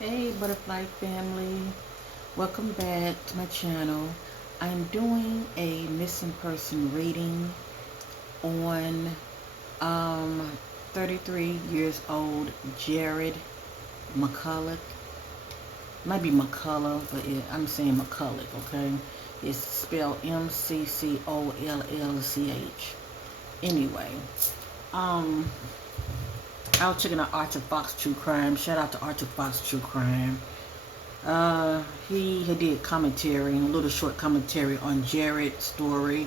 Hey butterfly family, welcome back to my channel. I'm doing a missing person reading on 33 years old Jared McColloch. Might be McCullough, but I'm saying McColloch, okay? It's spelled MCCOLLCH. Anyway, um I was checking out Arthur Fox True Crime. Shout out to Arthur Fox True Crime. He did commentary, a little short commentary on Jared's story.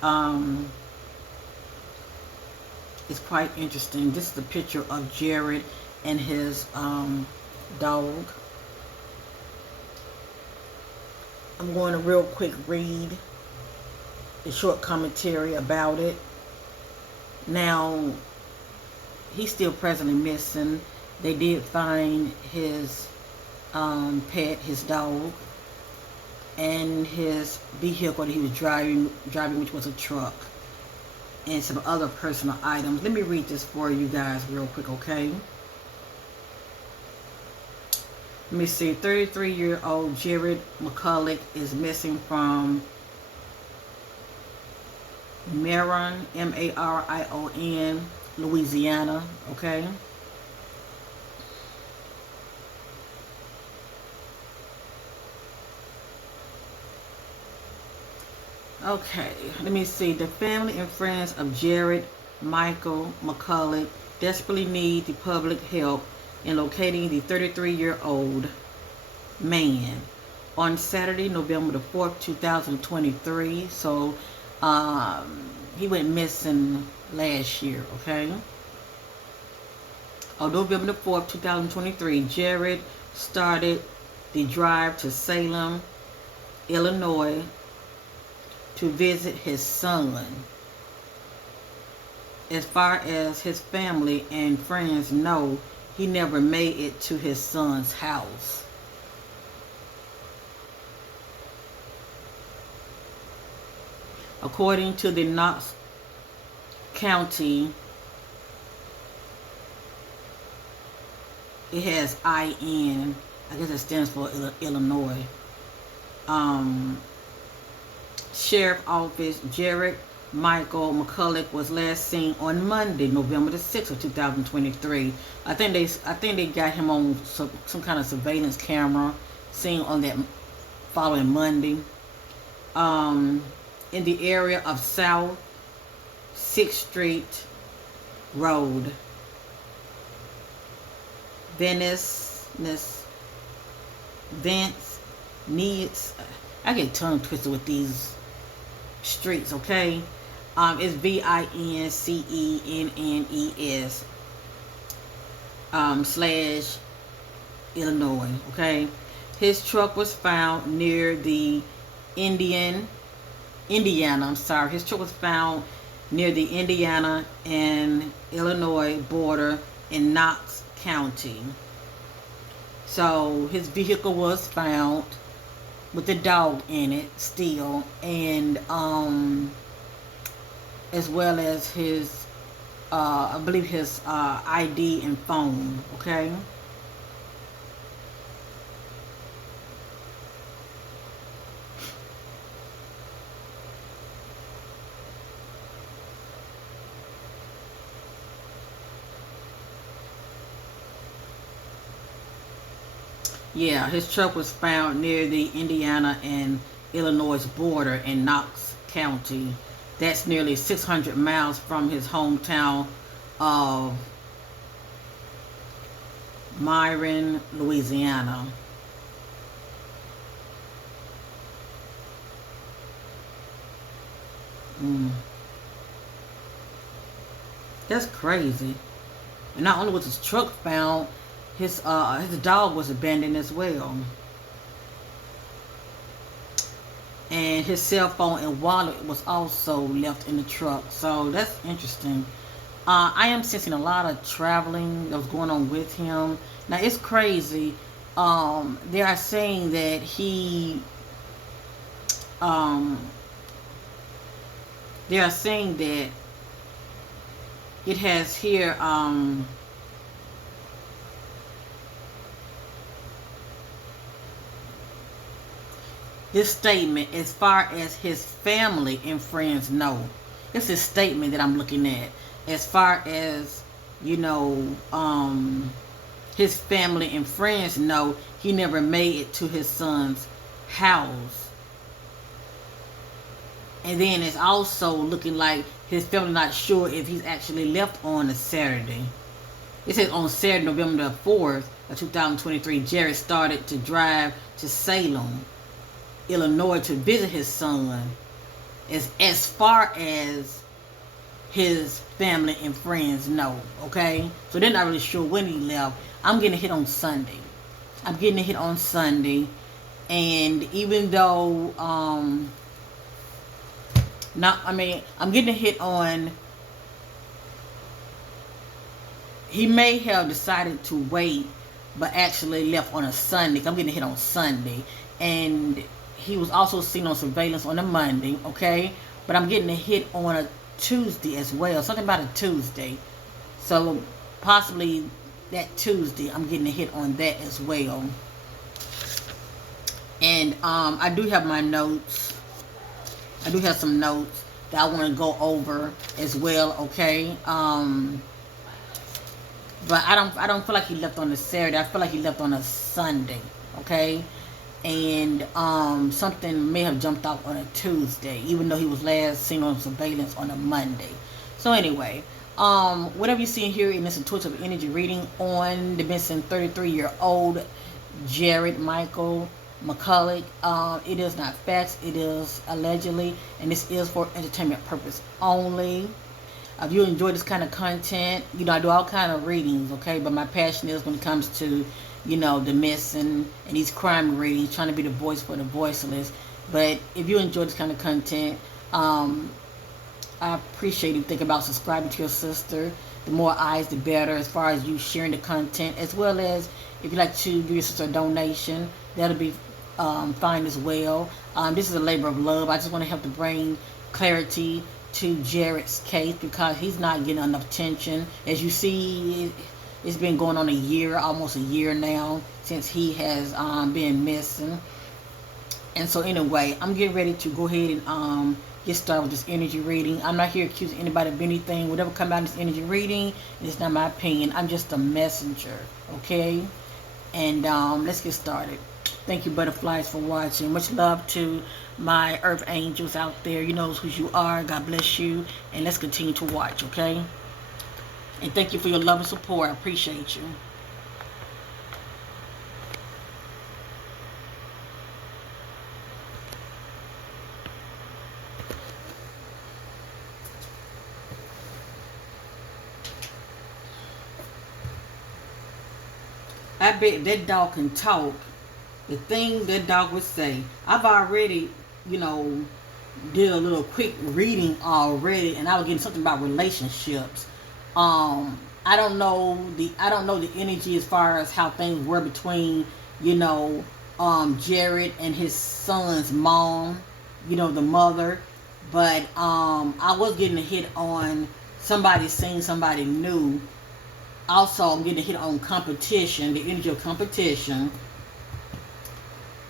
Um, it's quite interesting. This is the picture of Jared and his dog. I'm going to real quick read the short commentary about it. Now, he's still presently missing. They did find his pet, his dog, and his vehicle that he was driving, which was a truck, and some other personal items. Let me read this for you guys real quick, okay? Let me see. 33-year-old Jared McColloch is missing from Marion, Marion, Louisiana, okay? Okay, let me see. The family and friends of Jared Michael McCulloch desperately need the public help in locating the 33-year-old man. On Saturday, November the 4th, 2023, so he went missing last year, okay? On November the 4th, 2023, Jared started the drive to Salem, Illinois, to visit his son. As far as his family and friends know, he never made it to his son's house. According to the Knox County, it has IN, I guess it stands for Illinois. Sheriff Office, Jared Michael McCulloch was last seen on Monday, November the 6th of 2023. I think they got him on some kind of surveillance camera, seen on that following Monday. In the area of South 6th Street Road, Vance needs. I get tongue twisted with these streets, okay? It's VINCENNES /Illinois, okay? His truck was found near the Indiana, his truck was found near the Indiana and Illinois border in Knox County. So his vehicle was found with the dog in it still, and as well as his I believe his ID and phone, okay? Yeah, his truck was found near the Indiana and Illinois border in Knox County. That's nearly 600 miles from his hometown of Marion, Louisiana. That's crazy. And not only was his truck found, his dog was abandoned as well. And his cell phone and wallet was also left in the truck. So that's interesting. I am sensing a lot of traveling that was going on with him. Now it's crazy. They are saying that they are saying that it has here this statement, as far as his family and friends know. It's a statement that I'm looking at. As far as, you know, his family and friends know, he never made it to his son's house. And then it's also looking like his family not sure if he's actually left on a Saturday. It says on Saturday, November the 4th of 2023, Jared started to drive to Salem, Illinois to visit his son. As far as his family and friends know, okay? So they're not really sure when he left. I'm getting a hit on Sunday. I'm getting a hit on Sunday. And even though, I'm getting a hit on, he may have decided to wait, but actually left on a Sunday. I'm getting a hit on Sunday. And he was also seen on surveillance on a Monday, okay? But I'm getting a hit on a Tuesday as well. Something about a Tuesday. So possibly that Tuesday, I'm getting a hit on that as well. And I do have my notes. I do have some notes that I want to go over as well, okay? But I don't feel like he left on a Saturday. I feel like he left on a Sunday, okay? And something may have jumped off on a Tuesday, even though he was last seen on surveillance on a Monday. So anyway, whatever you see here in this intuitive energy reading on the missing 33-year-old Jared McColloch, it is not facts, it is allegedly, and this is for entertainment purpose only. If you enjoy this kind of content, you know, I do all kind of readings, okay? But my passion is when it comes to, you know, the missing and these crime readings, trying to be the voice for the voiceless. But if you enjoy this kind of content, I appreciate you think about subscribing to your sister. The more eyes, the better, as far as you sharing the content, as well as if you'd like to give your sister a donation, that'll be fine as well. This is a labor of love. I just want to help to bring clarity to Jared's case because he's not getting enough attention. As you see, it's been going on a year, almost a year now, since he has been missing. And so anyway, I'm getting ready to go ahead and get started with this energy reading. I'm not here accusing anybody of anything. Whatever comes out in this energy reading, it's not my opinion. I'm just a messenger, okay? And let's get started. Thank you, butterflies, for watching. Much love to my earth angels out there. You know who you are. God bless you. And let's continue to watch, okay? And thank you for your love and support. I appreciate you. I bet that dog can talk. The things that dog would say. I've already, you know, did a little quick reading already, and I was getting something about relationships. I don't know the energy as far as how things were between, you know, Jared and his son's mom, you know, the mother. But I was getting a hit on somebody seeing somebody new. Also, I'm getting a hit on competition, the energy of competition.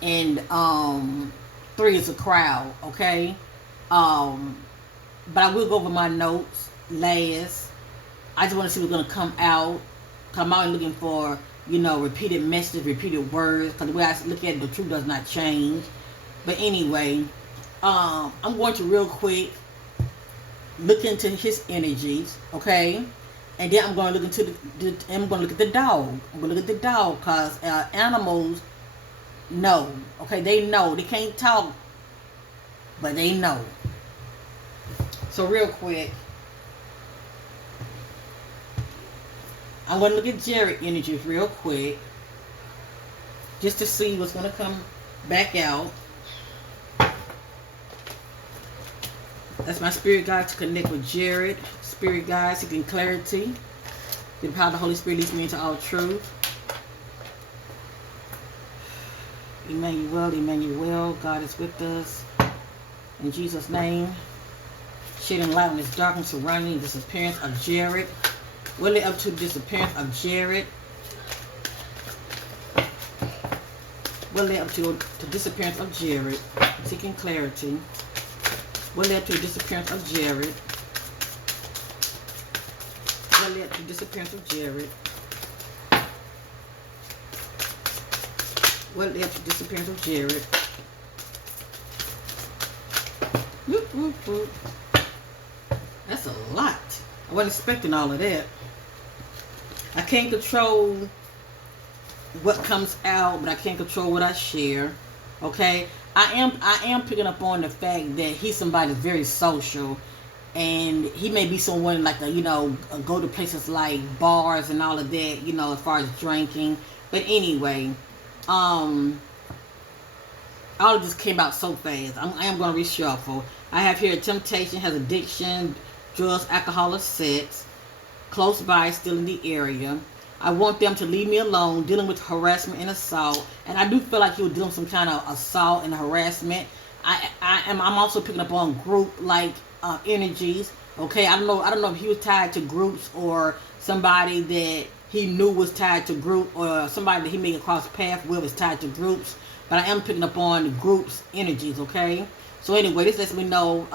And 3 is a crowd, okay? But I will go over my notes last. I just want to see what's going to come out. I'm out looking for, you know, repeated messages, repeated words. Because the way I look at it, the truth does not change. But anyway, I'm going to real quick look into his energies, okay? And then I'm going to look into I'm going to look at the dog. I'm going to look at the dog because animals know, okay? They know. They can't talk, but they know. So real quick, I'm going to look at Jared energies real quick, just to see what's going to come back out. That's my spirit guide to connect with Jared. Spirit guide seeking clarity. The power of the Holy Spirit leads me into all truth. Emmanuel, Emmanuel, God is with us. In Jesus' name. Shedding light on this darkness surrounding the disappearance of Jared. What led up to the disappearance of Jared? What led up to disappearance of Jared? Seeking clarity. What led to the disappearance of Jared? What led to the disappearance of Jared? What led to the disappearance of Jared? Whoop, whoop, whoop. That's a lot. I wasn't expecting all of that. I can't control what comes out, but I can't control what I share. Okay? I am picking up on the fact that he's somebody very social, and he may be someone like go to places like bars and all of that, as far as drinking. But anyway, all of this came out so fast. I am going to reshuffle. I have here temptation, has addiction, drugs, alcohol, or sex. Close by, still in the area. I want them to leave me alone, dealing with harassment and assault. And I do feel like he was dealing with some kind of assault and harassment. I'm also picking up on group energies. Okay, I don't know if he was tied to groups or somebody that he knew was tied to group, or somebody that he may cross path with was tied to groups. But I am picking up on the groups energies. Okay, so anyway, this lets me know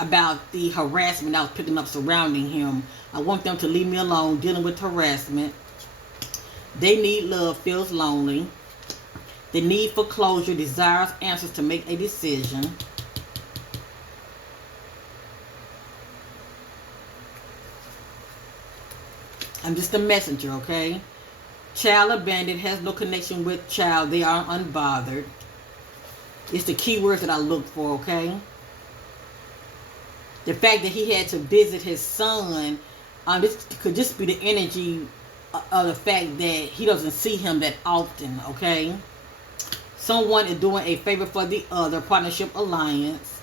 about the harassment I was picking up surrounding him. I want them to leave me alone, dealing with harassment. They need love, feels lonely. The need for closure, desires answers to make a decision. I'm just a messenger, okay? Child abandoned, has no connection with child. They are unbothered. It's the key words that I look for, okay? The fact that he had to visit his son, this could just be the energy of the fact that he doesn't see him that often, okay? Someone is doing a favor for the other, partnership, alliance.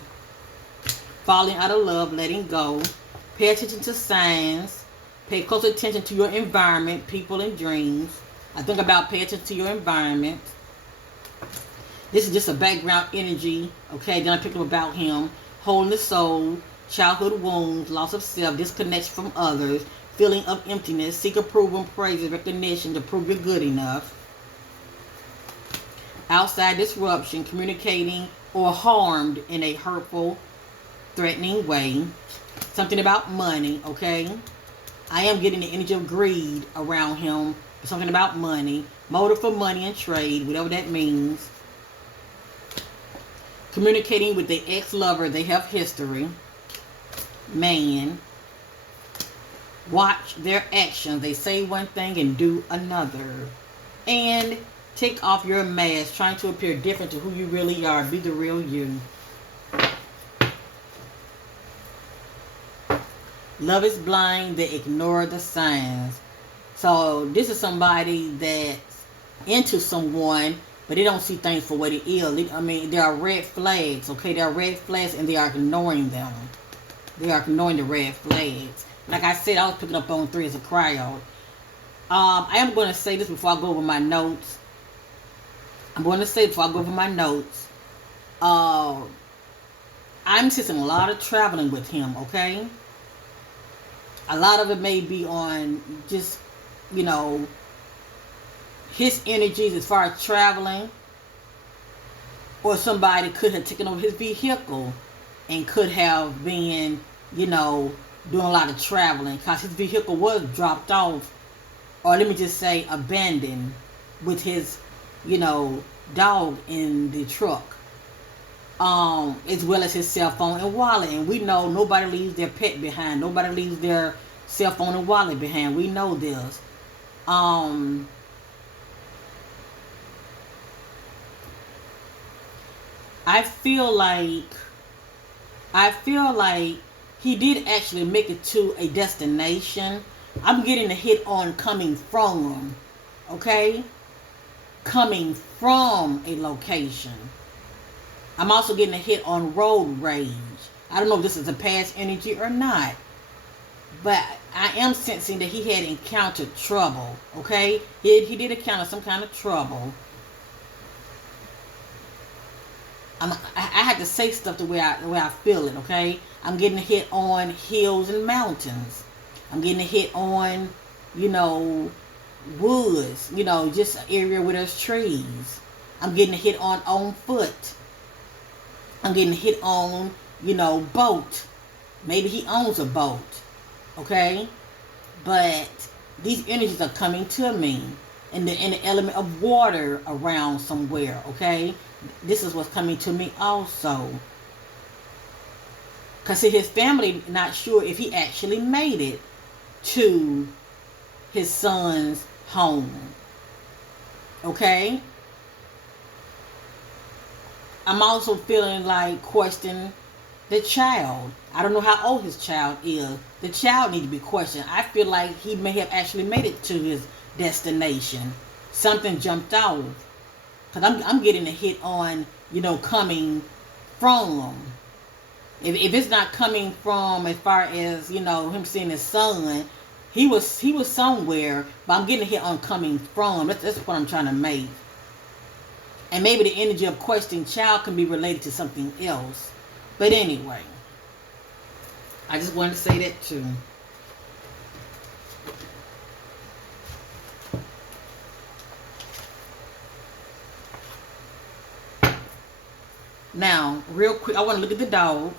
Falling out of love, letting go. Pay attention to signs. Pay close attention to your environment, people, and dreams. I think about pay attention to your environment. This is just a background energy, okay? Then I picked up about him. Holding the soul. Childhood wounds, loss of self, disconnection from others, feeling of emptiness, seek approval, praise, recognition to prove you're good enough. Outside disruption, communicating or harmed in a hurtful, threatening way. Something about money, okay? I am getting the energy of greed around him. Something about money. Motive for money and trade, whatever that means. Communicating with the ex-lover, they have history. Man. Watch their actions. They say one thing and do another. And take off your mask, trying to appear different to who you really are. Be the real you. Love is blind. They ignore the signs. So this is somebody that's into someone, but they don't see things for what it is. I mean, there are red flags, okay? There are red flags, and they are ignoring them. They are ignoring the red flags. Like I said, I was picking up on 3 as a crowd. I am going to say this before I go over my notes. I'm sensing a lot of traveling with him, okay? A lot of it may be on just, his energies as far as traveling. Or somebody could have taken over his vehicle and could have been, doing a lot of traveling. Because his vehicle was dropped off, or let me just say abandoned, with his, dog in the truck. As well as his cell phone and wallet. And we know nobody leaves their pet behind. Nobody leaves their cell phone and wallet behind. We know this. I feel like he did actually make it to a destination. I'm getting a hit on coming from, okay? Coming from a location. I'm also getting a hit on road rage. I don't know if this is a past energy or not. But I am sensing that he had encountered trouble, okay? He did encounter some kind of trouble. I had to say stuff the way I feel it, okay? I'm getting a hit on hills and mountains. I'm getting a hit on, woods, you know, just an area where there's trees. I'm getting hit on foot. I'm getting hit on, you know, boat. Maybe he owns a boat. Okay? But these energies are coming to me in the element of water around somewhere. Okay? This is what's coming to me also. Because his family not sure if he actually made it to his son's home. Okay? I'm also feeling like questioning the child. I don't know how old his child is. The child needs to be questioned. I feel like he may have actually made it to his destination. Something jumped off. Because I'm getting a hit on, you know, coming from. If it's not coming from as far as, you know, him seeing his son, he was somewhere, but I'm getting a hit on coming from. That's what I'm trying to make. And maybe the energy of questioning child can be related to something else. But anyway, I just wanted to say that too. Now, real quick, I want to look at the dog.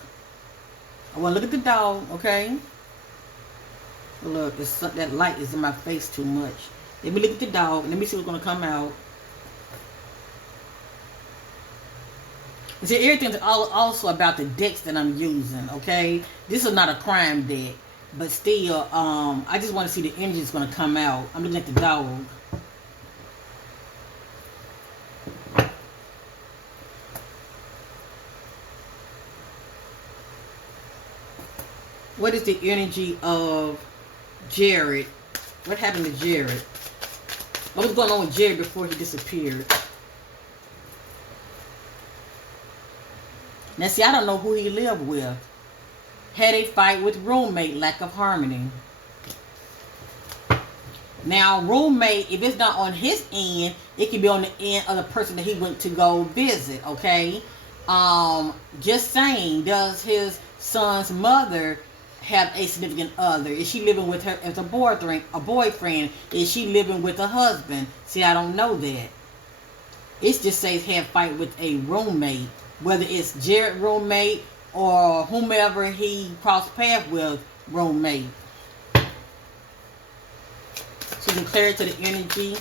Okay? Look, that light is in my face too much. Let me look at the dog. Let me see what's going to come out. See, everything's also about the decks that I'm using, okay? This is not a crime deck, but still, I just want to see the energy that's going to come out. I'm looking at the dog. What is the energy of Jared? What happened to Jared? What was going on with Jared before he disappeared? Now, see, I don't know who he lived with. Had a fight with roommate, lack of harmony. Now, roommate, if it's not on his end, it could be on the end of the person that he went to go visit, okay? Just saying, does his son's mother have a significant other? Is she living with her as a boyfriend? Is she living with a husband? See, I don't know that. It just says had fight with a roommate. Whether it's Jared roommate or whomever he crossed paths with roommate. So some clarity to the energy.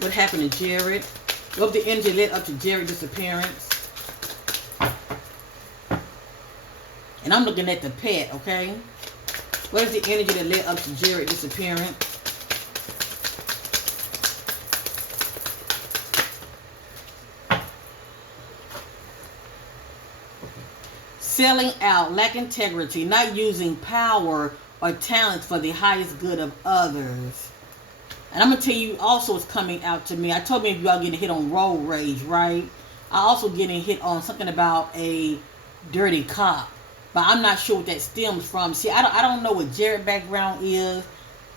What happened to Jared? What the energy led up to Jared's disappearance? And I'm looking at the pet, okay? What is the energy that led up to Jared's disappearance? Selling out, lack integrity, not using power or talents for the highest good of others. And I'm going to tell you also what's coming out to me. I told me if y'all getting hit on road rage, right? I also getting hit on something about a dirty cop. But I'm not sure what that stems from. See, I don't know what Jared's background is.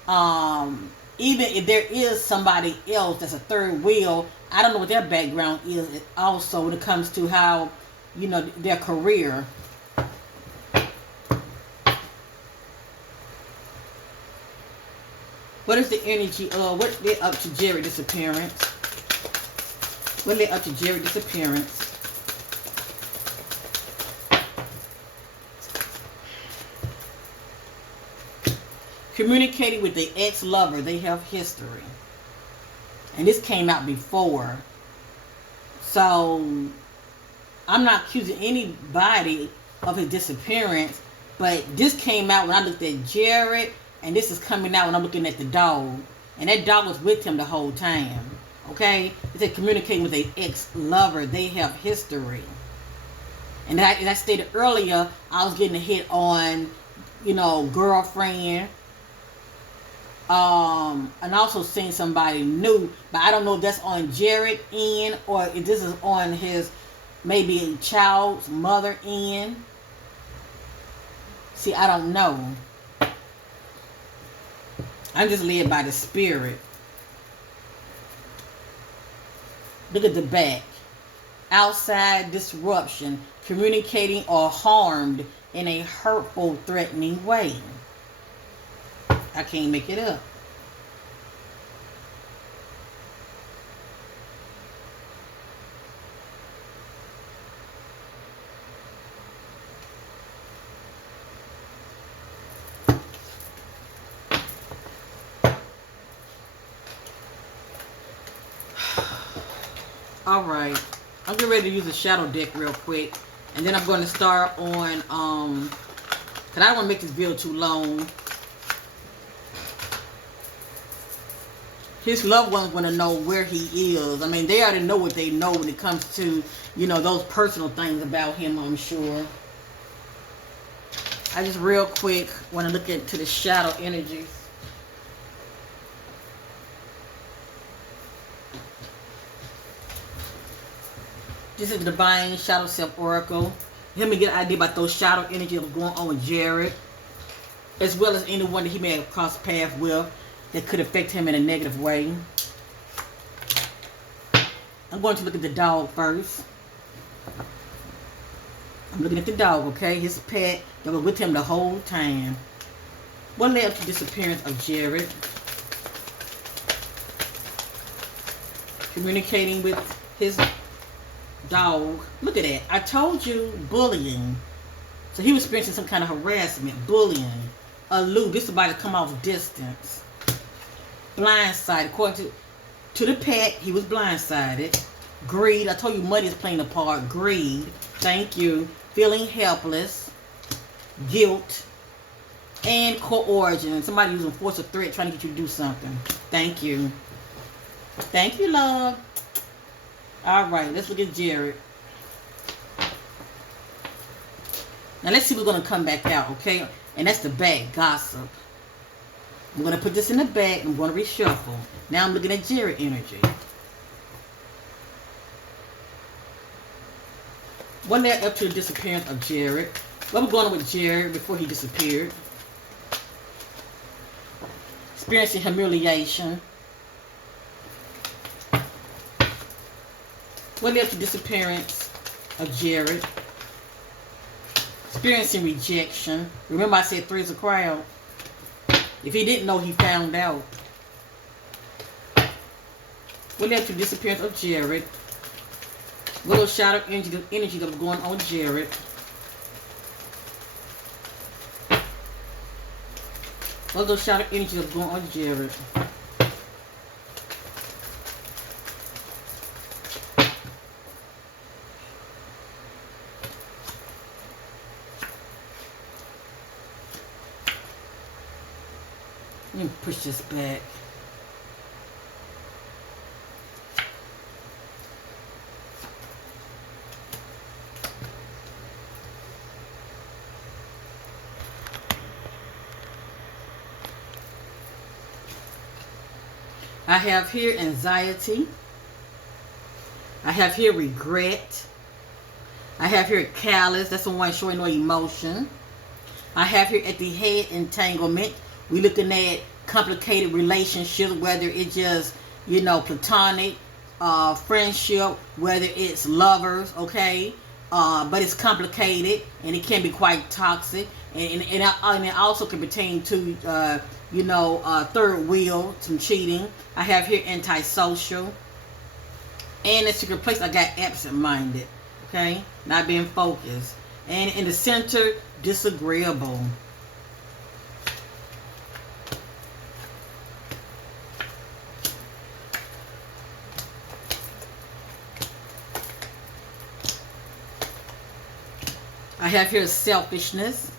Even if there is somebody else that's a third wheel, I don't know what their background is also when it comes to how, you know, their career. What is the energy of, what led up to Jared's disappearance? What led up to Jared's disappearance? Communicating with the ex-lover, they have history. And this came out before. So, I'm not accusing anybody of his disappearance, but this came out when I looked at Jared, and this is coming out when I'm looking at the dog. And that dog was with him the whole time. Okay? It said communicating with an ex-lover, they have history. And as I stated earlier, I was getting a hit on, you know, girlfriend. And also seeing somebody new, but I don't know if that's on Jared end or if this is on his maybe child's mother end. See, I don't know. I'm just led by the spirit. Look at the back. Outside disruption, communicating or harmed in a hurtful, threatening way. I can't make it up. Alright. I'm getting ready to use a shadow deck real quick. And then I'm going to start on, because I don't want to make this video too long. His loved ones want to know where he is. I mean, they already know what they know when it comes to, you know, those personal things about him, I'm sure. I just real quick want to look into the shadow energies. This is the Divine Shadow Self Oracle. Let me get an idea about those shadow energies that was going on with Jared, as well as anyone that he may have crossed paths with that could affect him in a negative way. I'm going to look at the dog first. I'm looking at the dog, okay? His pet that was with him the whole time. What led up to the disappearance of Jared? Communicating with his dog. Look at that. I told you, bullying. So he was experiencing some kind of harassment, bullying. Aloof. This is about to come off distance. Blindsided. According to the pet, he was blindsided. Greed. I told you money is playing a part. Greed. Thank you. Feeling helpless. Guilt. And coercion. Somebody using force or threat trying to get you to do something. Thank you. Thank you, love. Alright, let's look at Jared. Now let's see what's going to come back out, okay? And that's the back, gossip. I'm going to put this in the bag. I'm going to reshuffle. Now I'm looking at Jared energy. What led up to the disappearance of Jared? What was going on with Jared before he disappeared? Experiencing humiliation. What led up to the disappearance of Jared? Experiencing rejection. Remember I said three's a crowd. If he didn't know, he found out. What led to the disappearance of Jared? What little shadow energy that was going on with Jared? What little shadow energy that was going on with Jared? Let me push this back. I have here anxiety. I have here regret. I have here callous. That's the one showing no emotion. I have here at the head entanglement. We're looking at complicated relationships, whether it's just, you know, platonic, friendship, whether it's lovers, okay? But it's complicated and it can be quite toxic. And it also can pertain to, you know, third wheel, some cheating. I have here antisocial. And in secret place, I got absent-minded, okay? Not being focused. And in the center, disagreeable. I have here selfishness.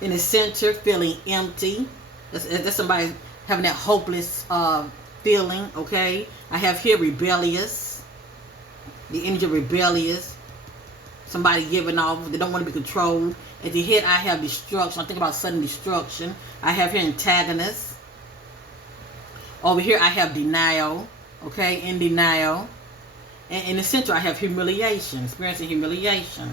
In the center, feeling empty. That's somebody having that hopeless feeling, okay? I have here rebellious. The energy of rebellious. Somebody giving off. They don't want to be controlled. At the head, I have destruction. I think about sudden destruction. I have here antagonist. Over here, I have denial. Okay, in denial. And in the center, I have humiliation. Experiencing humiliation.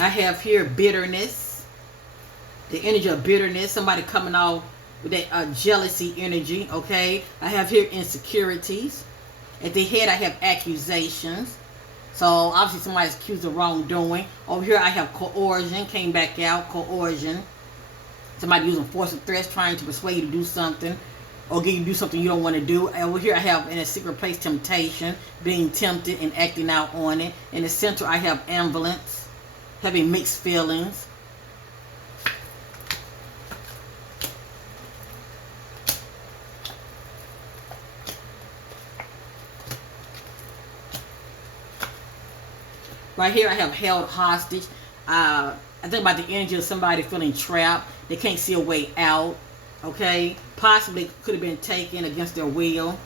I have here bitterness, the energy of bitterness, somebody coming off with that jealousy energy, okay? I have here insecurities. At the head, I have accusations. So, obviously, somebody's accused of wrongdoing. Over here, I have coercion, came back out, coercion. Somebody using force or threats, trying to persuade you to do something. or get you to do something you don't want to do. Over here I have in a secret place temptation, being tempted and acting out on it. In the center I have ambivalence, having mixed feelings. Right here I have held hostage. I think about the energy of somebody feeling trapped. They can't see a way out. Okay? Possibly could have been taken against their will.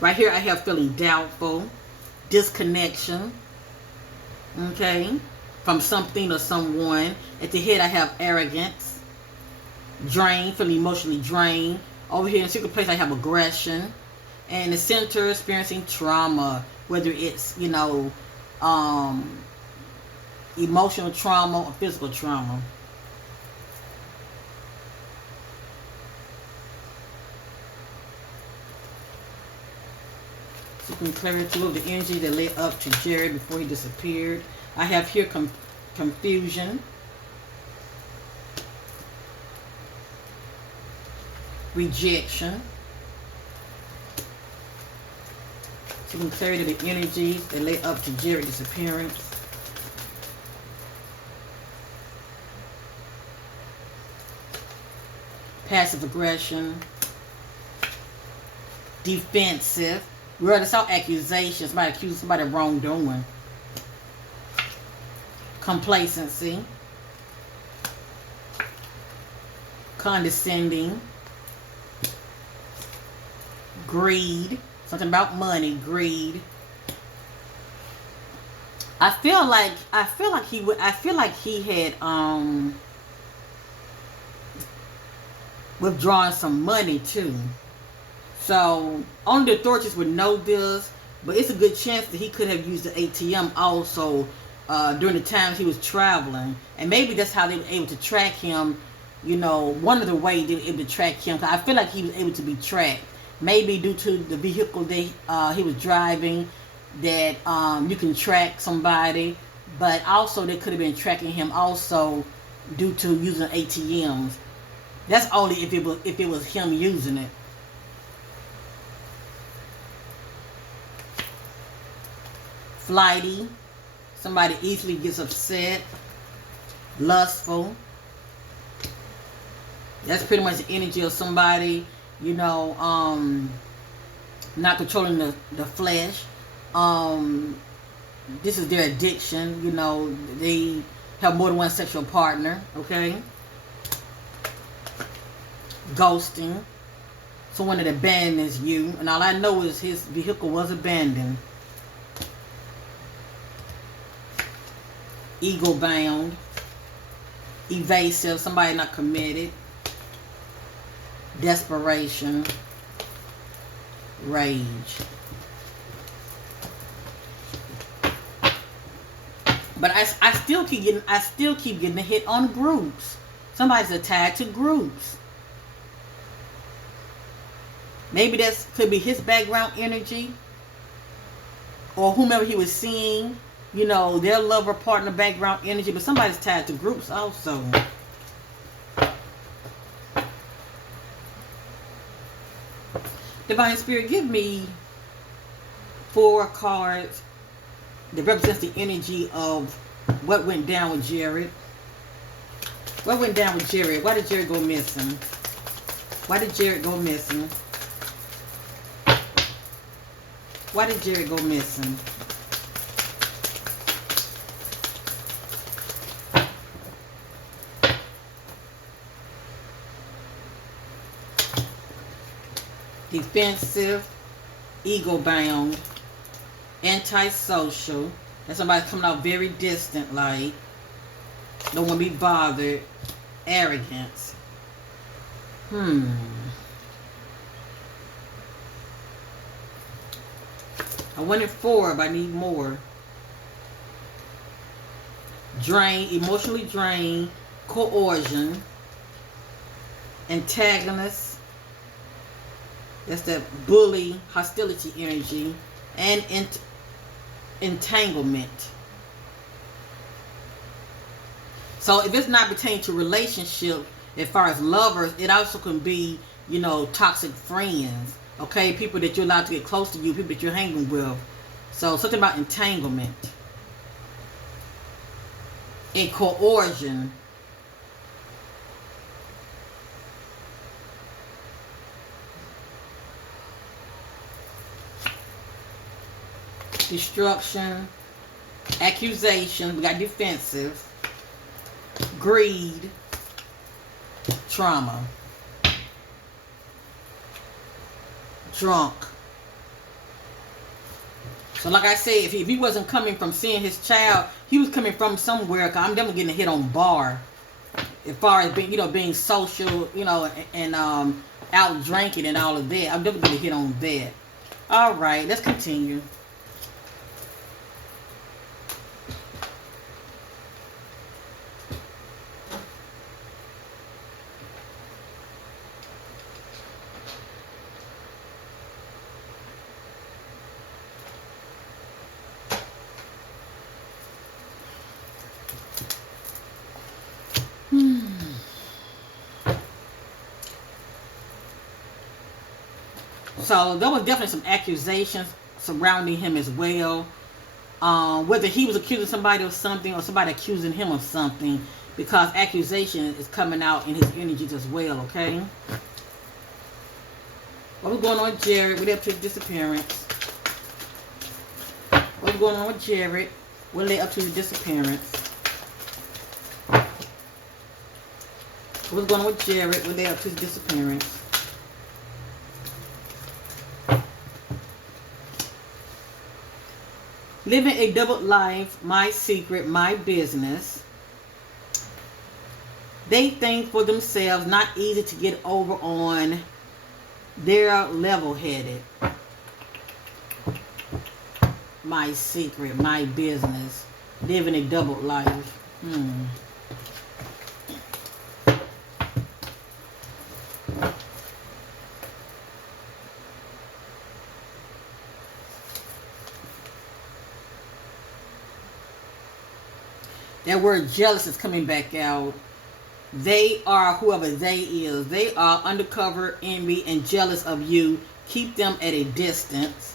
Right here I have feeling doubtful. Disconnection. Okay? From something or someone. At the head I have arrogance. Drained. Feeling emotionally drained. Over here in the secret place I have aggression. And in the center, experiencing trauma. Whether it's, you know, emotional trauma or physical trauma. Seeking clarity of the energy that led up to Jared before he disappeared. I have here confusion. Rejection. Seeking clarity of the energies that led up to Jared's disappearance. Passive aggression. Defensive. Well, it's all accusations. Somebody accusing somebody of wrongdoing. Complacency. Condescending. Greed. Something about money, greed. I feel like he had withdrawn some money too. So only the authorities would know this, but it's a good chance that he could have used the ATM also during the times he was traveling, and maybe that's how they were able to track him. You know, one of the ways they were able to track him. 'Cause I feel like he was able to be tracked. Maybe due to the vehicle that he was driving, that you can track somebody, but also they could have been tracking him also due to using ATMs. That's only if it was him using it. Flighty, somebody easily gets upset. Lustful. That's pretty much the energy of somebody, you know, not controlling the flesh. This is their addiction, you know, they have more than one sexual partner, okay? Ghosting. Someone that abandons you, and all I know is his vehicle was abandoned. Ego bound. Evasive, somebody not committed. Desperation. Rage. But I still keep getting a hit on groups. Somebody's attached to groups. Maybe that could be his background energy, or whomever he was seeing, you know, their lover, partner, background energy. But somebody's tied to groups also. Divine Spirit, give me 4 cards that represents the energy of what went down with Jared. What went down with Jared? Why did Jared go missing? Why did Jared go missing? Why did Jared go missing? Defensive, ego-bound, antisocial. That's somebody coming out very distant, like, don't want to be bothered. Arrogance. I wanted 4, but I need more. Drain, emotionally drained, coercion, antagonist. That's that bully, hostility energy, and entanglement. So if it's not pertaining to relationship, As far as lovers, it also can be, you know, toxic friends. Okay, people that you're allowed to get close to you, people that you're hanging with. So something about entanglement and coercion. Destruction, accusation, we got defensive, greed, trauma, drunk. So like I said, if he wasn't coming from seeing his child, he was coming from somewhere. Cause I'm definitely getting a hit on bar. As far as being, you know, being social, you know, and out drinking and all of that. I'm definitely getting a hit on that. All right, let's continue. So there was definitely some accusations surrounding him as well. Whether he was accusing somebody of something or somebody accusing him of something, because accusation is coming out in his energies as well, okay? What was going on with Jared? What led up to his disappearance? What was going on with Jared? What led up to his disappearance? What was going on with Jared? What led up to his disappearance? Living a double life, my secret, my business. They think for themselves, not easy to get over on. They're level-headed. My secret, my business. Living a double life. That word jealous is coming back out. They are, whoever they is, they are undercover, envy, and jealous of you. Keep them at a distance.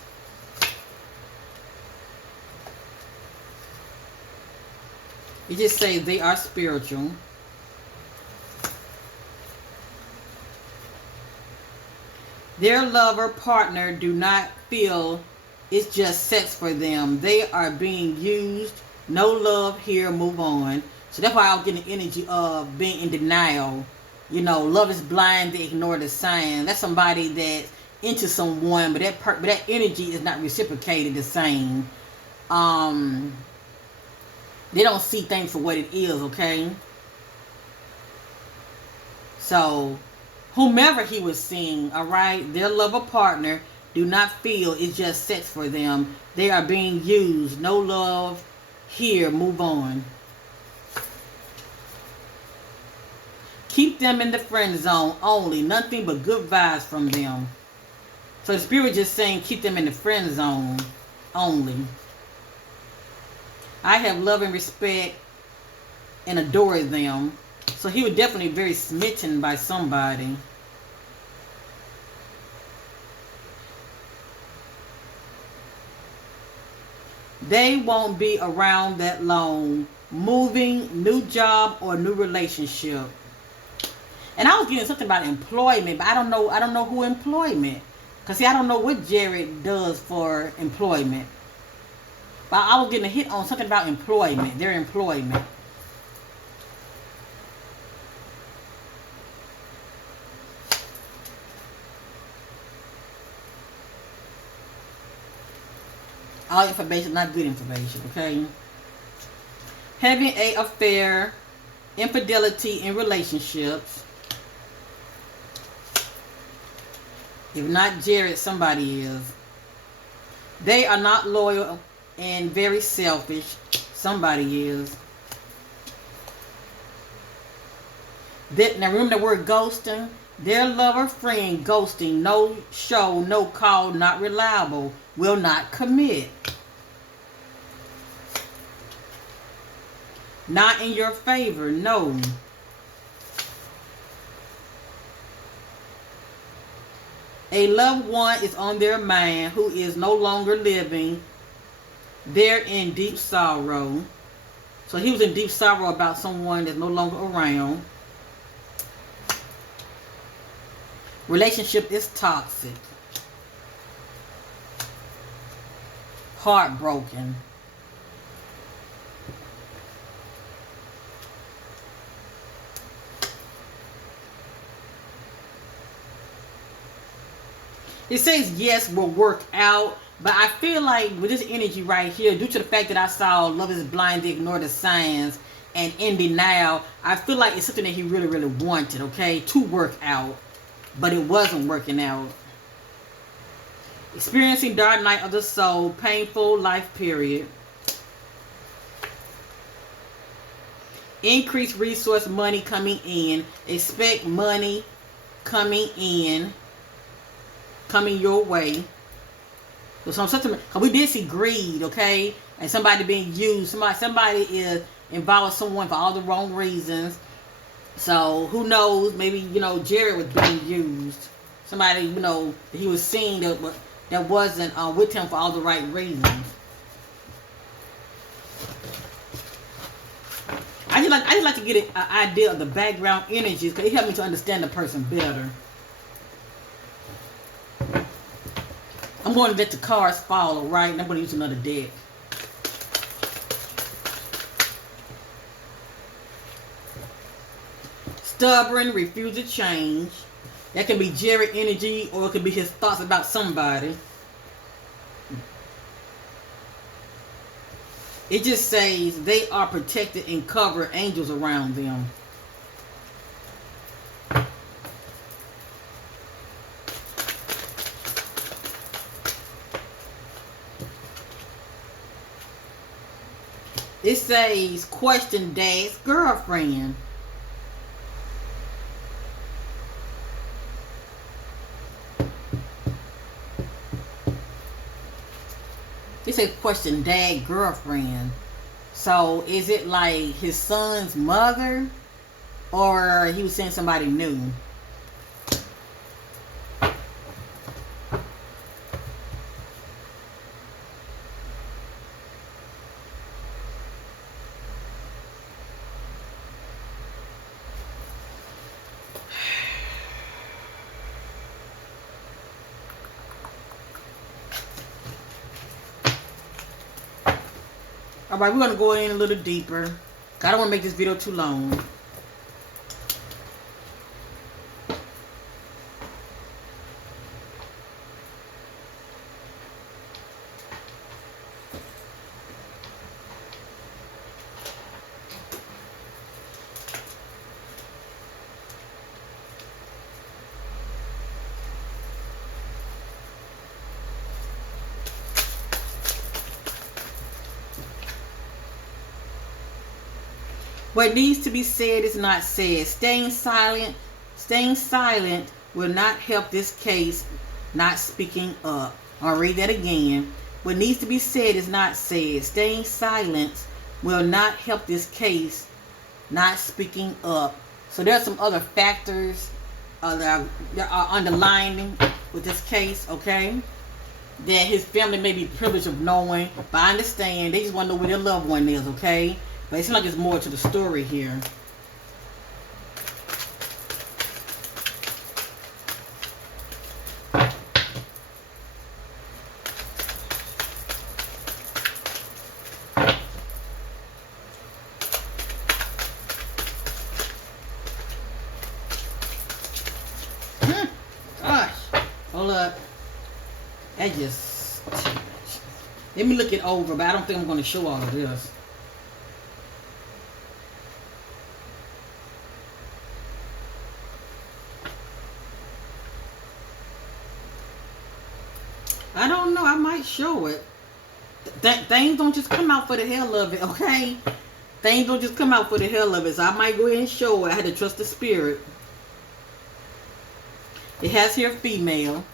You just say they are spiritual. Their lover, partner do not feel it's just sex for them. They are being used. No love here, move on. So that's why I was getting the energy of being in denial. You know, love is blind, they ignore the sign. That's somebody that's into someone, but that energy is not reciprocated the same. They don't see things for what it is, okay? So, whomever he was seeing, all right, their lover partner do not feel it's just sex for them. They are being used. No love here, move on. Keep them in the friend zone only. Nothing but good vibes from them. So the spirit just saying keep them in the friend zone only. I have love and respect and adore them. So he was definitely very smitten by somebody. They won't be around that long. Moving, new job, or new relationship. And I was getting something about employment, but I don't know who employment. Because see, I don't know what Jared does for employment. But I was getting a hit on something about employment, their employment. All information, not good information, okay? Having an affair, infidelity in relationships. If not Jared, somebody is. They are not loyal and very selfish. Somebody is. Now remember the word ghosting? Their lover, friend, ghosting, no show, no call, not reliable, will not commit. Not in your favor, no. A loved one is on their mind who is no longer living. They're in deep sorrow. So he was in deep sorrow about someone that's no longer around. Relationship is toxic. Heartbroken. It says yes will work out, but I feel like with this energy right here, due to the fact that I saw love is blind to ignore the signs and in denial, I feel like it's something that he really, really wanted, okay, to work out, but it wasn't working out. Experiencing dark night of the soul, painful life period. Increased resource money coming in. Expect money coming in. Coming your way. So we did see greed, okay? And somebody being used. Somebody is involved with someone for all the wrong reasons. So who knows? Maybe, Jared was being used. Somebody, that he was seeing that wasn't with him for all the right reasons. I just like to get an idea of the background energies because it helps me to understand the person better. I'm going to let the cards fall, alright? And I'm going to use another deck. Stubborn, refuse to change. That can be Jared energy or it could be his thoughts about somebody. It just says they are protected and cover angels around them. It says, question Dad's girlfriend. It says, question Dad's girlfriend. So, is it like his son's mother? Or he was saying somebody new? Alright, we're going to go in a little deeper. I don't want to make this video too long. What needs to be said is not said. Staying silent will not help this case. Not speaking up. I'll read that again. What needs to be said is not said. Staying silent will not help this case. Not speaking up. So there's some other factors that are underlining with this case, okay? That his family may be privileged of knowing, but I understand they just want to know where their loved one is, okay? But it seems like there's more to the story here. Gosh. Hold up. That just... Let me look it over, but I don't think I'm going to show all of this. I don't know. I might show it. Things don't just come out for the hell of it, okay? Things don't just come out for the hell of it. So I might go ahead and show it. I had to trust the spirit. It has here female.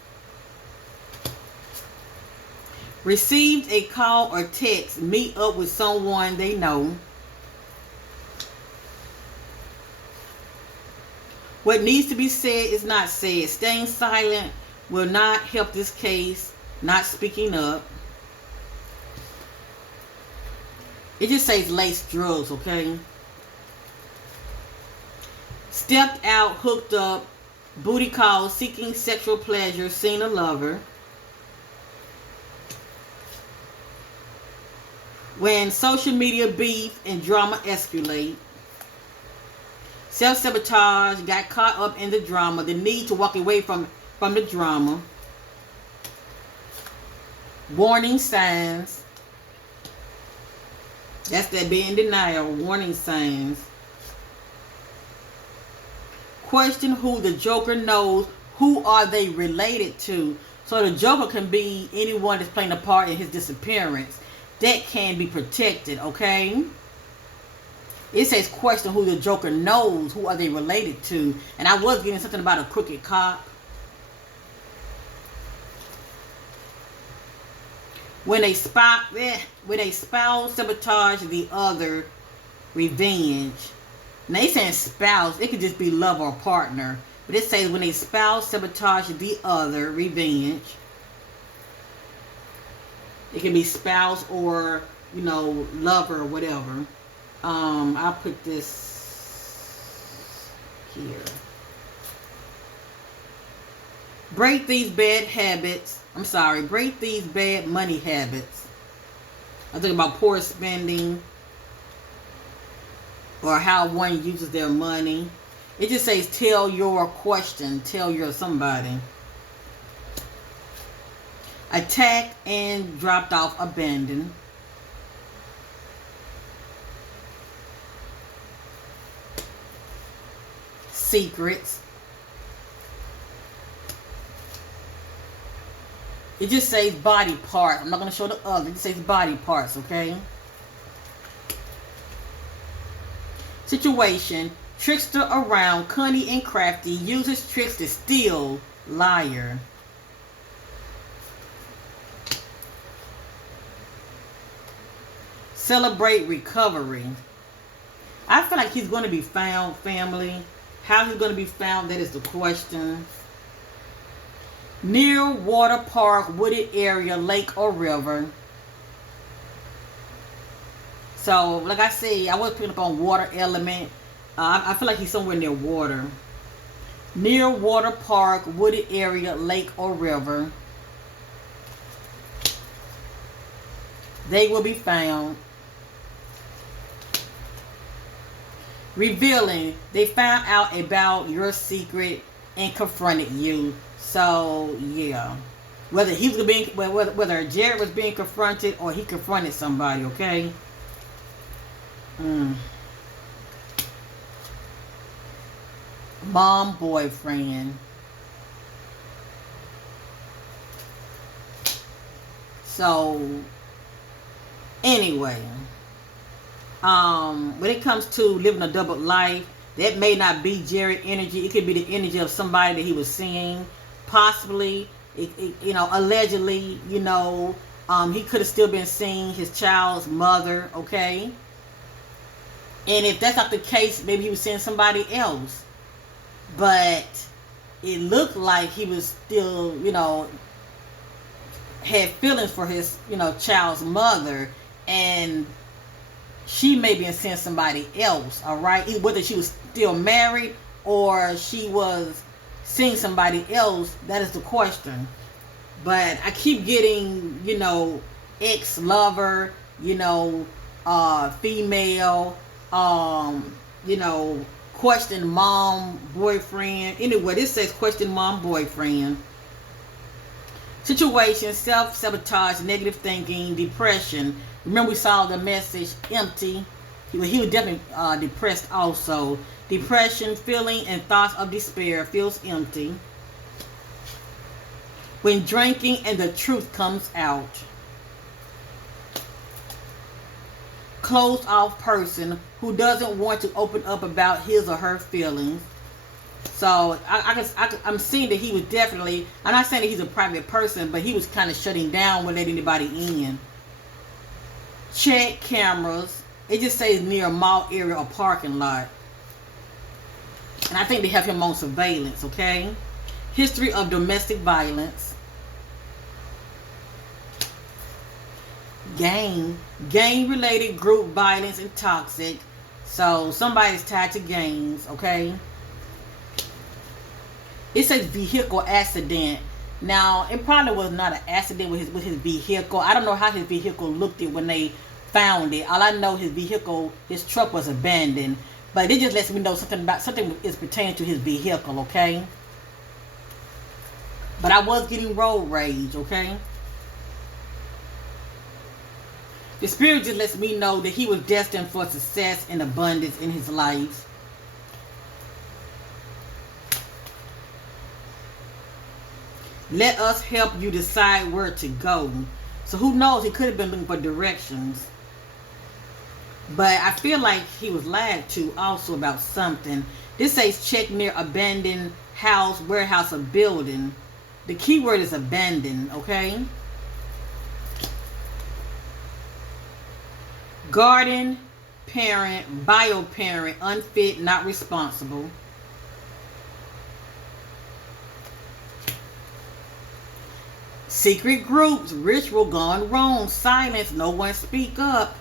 Received a call or text. Meet up with someone they know. What needs to be said is not said. Staying silent will not help this case, not speaking up. It just says laced drugs, okay? Stepped out, hooked up, booty call, seeking sexual pleasure, seen a lover. When social media beef and drama escalate. Self-sabotage, got caught up in the drama, the need to walk away from the drama. Warning signs. That's that being in denial, warning signs. Question who the Joker knows. Who are they related to? So the Joker can be anyone that's playing a part in his disappearance. That can be protected, okay? It says question who the Joker knows. Who are they related to? And I was getting something about a crooked cop. When a spouse sabotage the other, revenge. Now they saying spouse. It could just be love or partner. But it says when a spouse sabotage the other, revenge. It can be spouse or, you know, lover or whatever. I'll put this here. Break these bad habits. Break these bad money habits. I think about poor spending or how one uses their money. It just says tell your question. Tell your somebody. Attacked and dropped off, abandoned. Secrets. It just says body parts. I'm not going to show the other. It just says body parts, okay? Situation. Trickster around, cunning and crafty. Uses tricks to steal, liar. Celebrate recovery. I feel like he's going to be found, family. How he's going to be found, that is the question. Near water park, wooded area, lake or river. So, like I said, I was picking up on water element. I feel like he's somewhere near water. Near water park, wooded area, lake or river. They will be found. Revealing, they found out about your secret and confronted you. So yeah, whether he was being, whether Jared was being confronted or he confronted somebody, okay. Mom, boyfriend. So anyway. When it comes to living a double life, that may not be Jared energy. It could be the energy of somebody that he was seeing, possibly. You know, allegedly. You know, he could have still been seeing his child's mother. Okay. And if that's not the case, maybe he was seeing somebody else. But it looked like he was still, you know, had feelings for his, you know, child's mother, and she may be seeing somebody else, all right? Whether she was still married or she was seeing somebody else, that is the question. But I keep getting, you know, ex-lover, you know, female, you know, question mom, boyfriend. Anyway, this says question mom, boyfriend. Situation, self-sabotage, negative thinking, depression. Remember we saw the message empty. He was definitely depressed also. Depression, feeling and thoughts of despair, feels empty. When drinking and the truth comes out. Closed off person who doesn't want to open up about his or her feelings. So I'm seeing that he was definitely, I'm not saying that he's a private person, but he was kind of shutting down, wouldn't let anybody in. Check cameras. It just says near a mall area or parking lot. And I think they have him on surveillance, okay? history of domestic violence, gang-related group violence and toxic. So somebody's tied to gangs, okay? It says vehicle accident. Now, it probably was not an accident with his vehicle. I don't know how his vehicle looked it when they found it. All I know, his truck was abandoned. But it just lets me know something is pertaining to his vehicle, okay? But I was getting road rage, okay? The spirit just lets me know that he was destined for success and abundance in his life. Let us help you decide where to go. So who knows? He could have been looking for directions. But I feel like he was lied to also about something. This says check near abandoned house, warehouse, or building. The key word is abandoned, okay? Guardian, parent, bio parent, unfit, not responsible. Secret groups, ritual gone wrong, silence, no one speak up.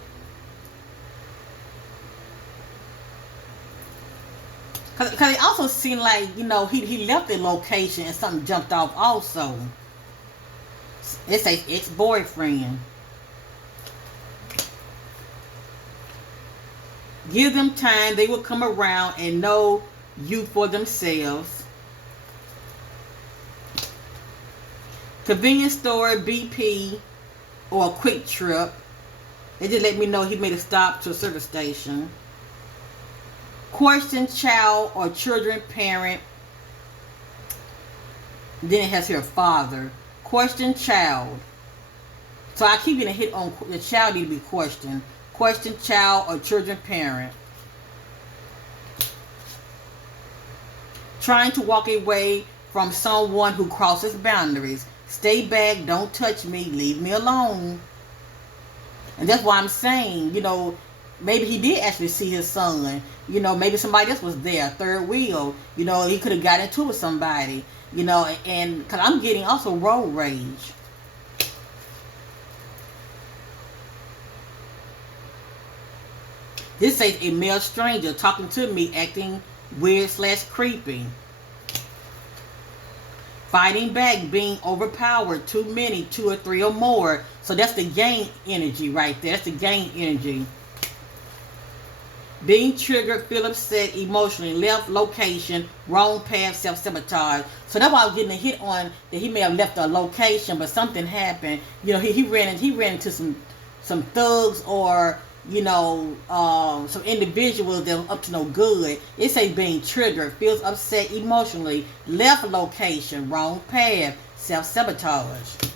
Because it also seemed like, he left the location and something jumped off also. It says ex-boyfriend. Give them time, they will come around and know you for themselves. Convenience store, BP, or a quick trip. They just let me know he made a stop to a service station. Question child or children parent. Then it has here father. Question child. So I keep getting a hit on the child need to be questioned. Question child or children parent. Trying to walk away from someone who crosses boundaries. Stay back, don't touch me, leave me alone. And that's why I'm saying, maybe he did actually see his son. Maybe somebody else was there, third wheel. He could have got into it with somebody. And because I'm getting also road rage. This says a male stranger talking to me, acting weird/creepy. Fighting back, being overpowered, too many, 2 or 3 or more. So that's the gang energy right there. That's the gang energy. Being triggered, feel upset, emotionally, left location, wrong path, self-sabotage. So that's why I was getting a hit on that he may have left a location, but something happened. He ran into some thugs or some individuals that were up to no good. It says being triggered, feels upset emotionally, left location, wrong path, self-sabotage.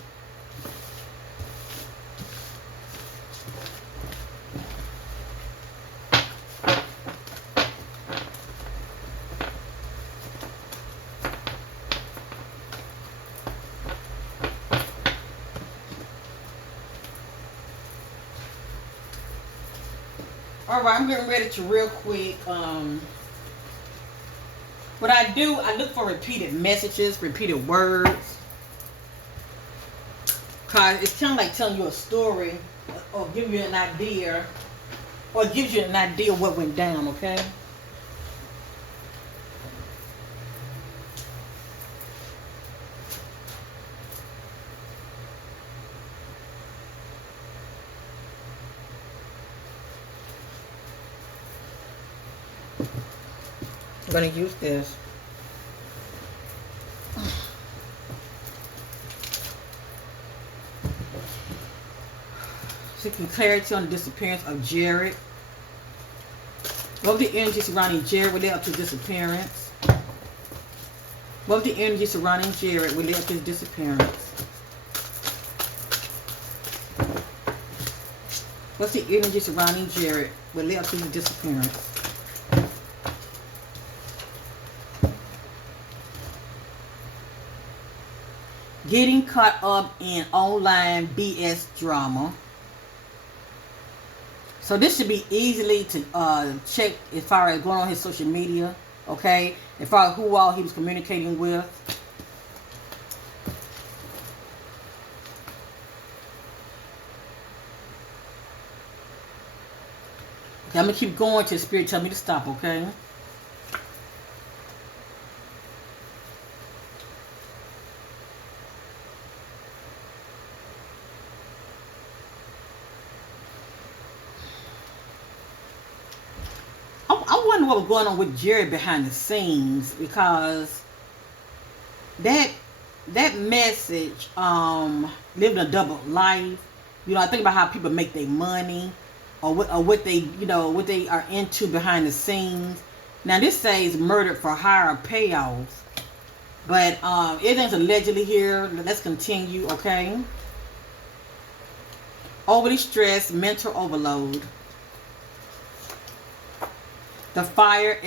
Alright, I'm getting ready to real quick. What I do, I look for repeated messages, repeated words. Because it's kind of like telling you a story or giving you an idea. Or it gives you an idea of what went down, okay? I'm going to use this. Seeking clarity on the disappearance of Jared. What was the energy surrounding Jared related up to disappearance? What was the energy surrounding Jared related up to his disappearance? What's the energy surrounding Jared related up to his disappearance? Getting caught up in online BS drama. So this should be easily to check as far as going on his social media, okay? As far as who all he was communicating with. I'm going to keep going till the Spirit tell me to stop, okay? I wonder what was going on with Jared behind the scenes, because that message, living a double life. You know, I think about how people make their money, or what they, you know, what they are into behind the scenes. Now this says murdered for hire payoffs, but everything's allegedly here. Let's continue, okay? Overly stressed, mental overload. The fire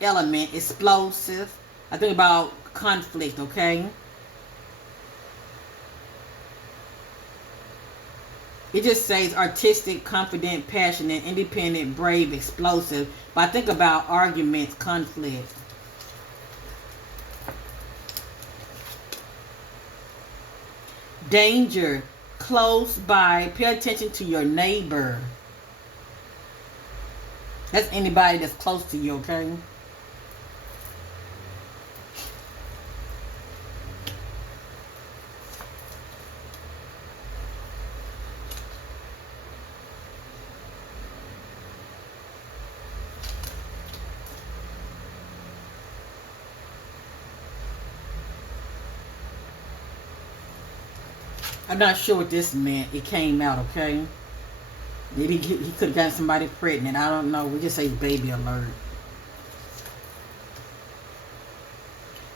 element, explosive. I think about conflict, okay? It just says artistic, confident, passionate, independent, brave, explosive. But I think about arguments, conflict. Danger, close by. Pay attention to your neighbor. That's anybody that's close to you, okay? I'm not sure what this meant. It came out, okay? Maybe he could have gotten somebody pregnant. I don't know. We just say baby alert.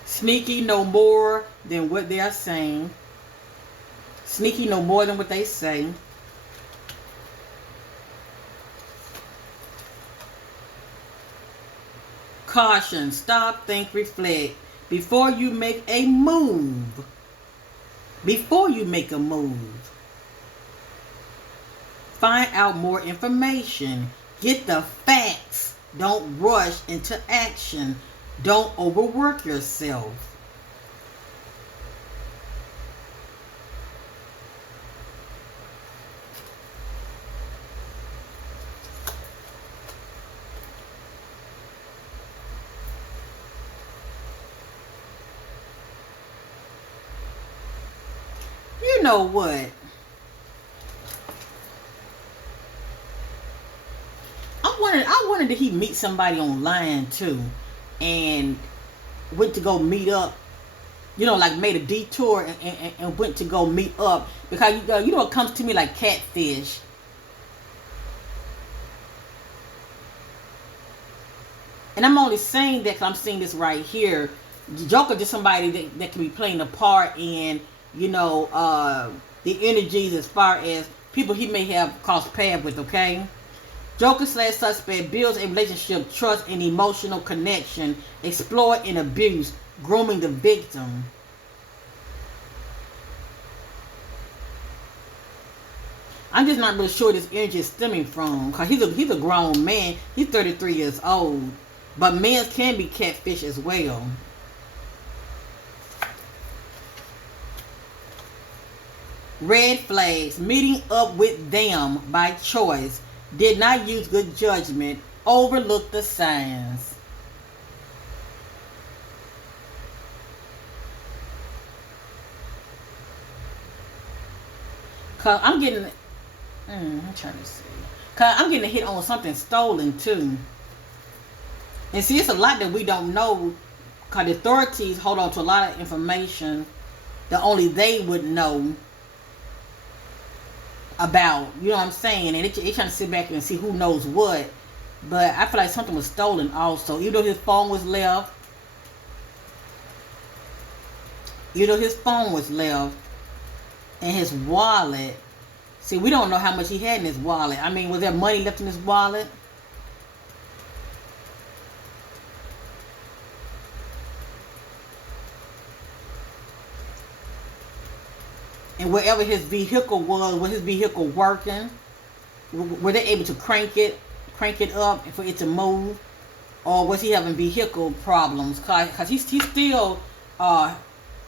Sneaky no more than what they are saying. Sneaky no more than what they say. Caution. Stop, think, reflect. Before you make a move. Before you make a move. Find out more information. Get the facts. Don't rush into action. Don't overwork yourself. You know what? I wondered did he meet somebody online too, and went to go meet up. You know, like made a detour and went to go meet up, because you know it comes to me like catfish. And I'm only saying that because I'm seeing this right here. Joker just somebody that can be playing a part in, you know, the energies as far as people he may have crossed paths with, okay? Joker / suspect builds a relationship, trust, and emotional connection, exploit and abuse, grooming the victim. I'm just not really sure this energy is stemming from, because he's a grown man. He's 33 years old. But men can be catfish as well. Red flags. Meeting up with them by choice. Did not use good judgment. Overlooked the signs. Cause I'm getting, I'm trying to see. Cause I'm getting a hit on something stolen too. And see, it's a lot that we don't know. Cause the authorities hold on to a lot of information that only they would know about. You know what I'm saying? And they trying to sit back and see who knows what. But I feel like something was stolen also. Even though his phone was left. And his wallet. See, we don't know how much he had in his wallet. I mean, was there money left in his wallet? And wherever his vehicle was his vehicle working? Were they able to crank it up for it to move? Or was he having vehicle problems? Because he still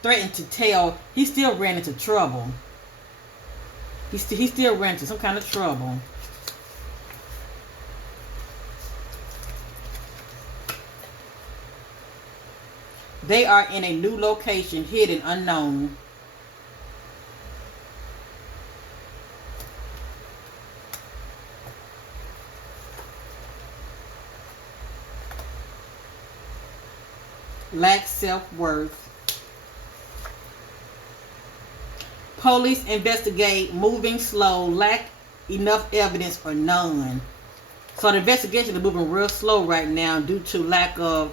threatened to tell. He still ran into trouble. He still ran into some kind of trouble. They are in a new location, hidden, unknown. Lack self-worth. Police investigate, moving slow, lack enough evidence or none. So the investigation is moving real slow right now due to lack of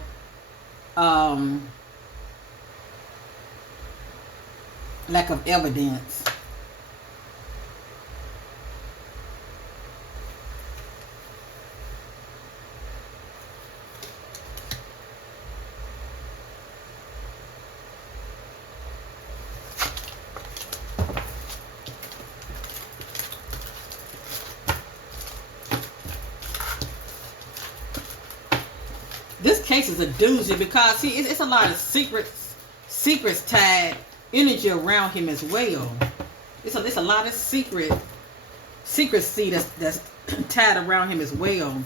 evidence. This case is a doozy because see, it's a lot of secrets tied energy around him as well. It's a lot of secrecy that's tied around him as well.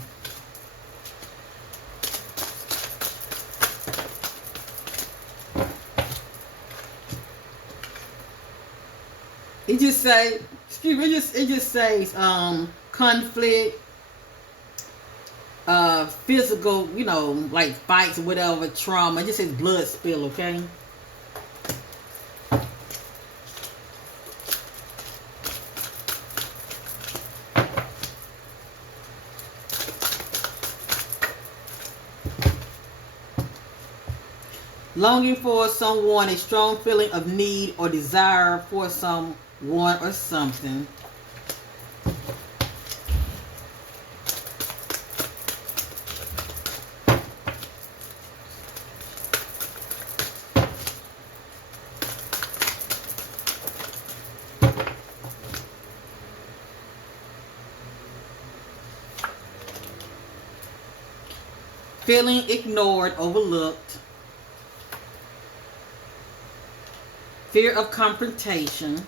It just say, excuse me, it just says conflict, physical, you know, like fights or whatever, trauma. It just says blood spill, okay? Longing for someone, a strong feeling of need or desire for someone or something. Feeling ignored, overlooked. Fear of confrontation.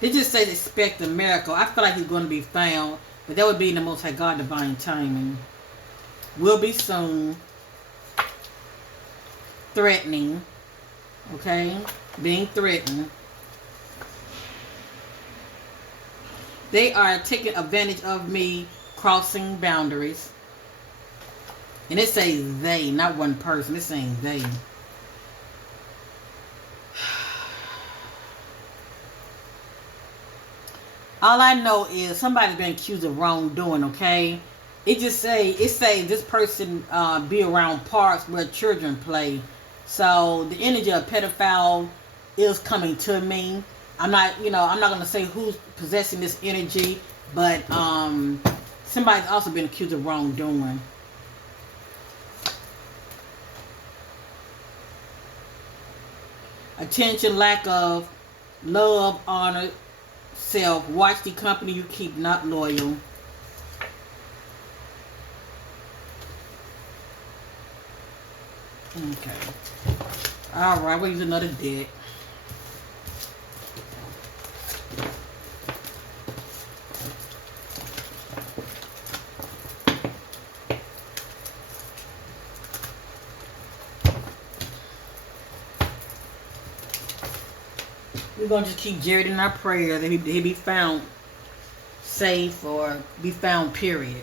It just says expect a miracle. I feel like he's going to be found, but that would be in the Most High God divine timing. Will be soon. Threatening. Okay? Being threatened. They are taking advantage of me, crossing boundaries. And it says they, not one person. It's saying they. All I know is somebody's been accused of wrongdoing, okay? It say this person be around parks where children play. So the energy of pedophile is coming to me. I'm not going to say who's possessing this energy, but somebody's also been accused of wrongdoing. Attention, lack of love, honor, self. Watch the company you keep, not loyal. Okay. Alright, we'll use another deck. We're going to just keep Jared in our prayers that he be found safe or be found, period.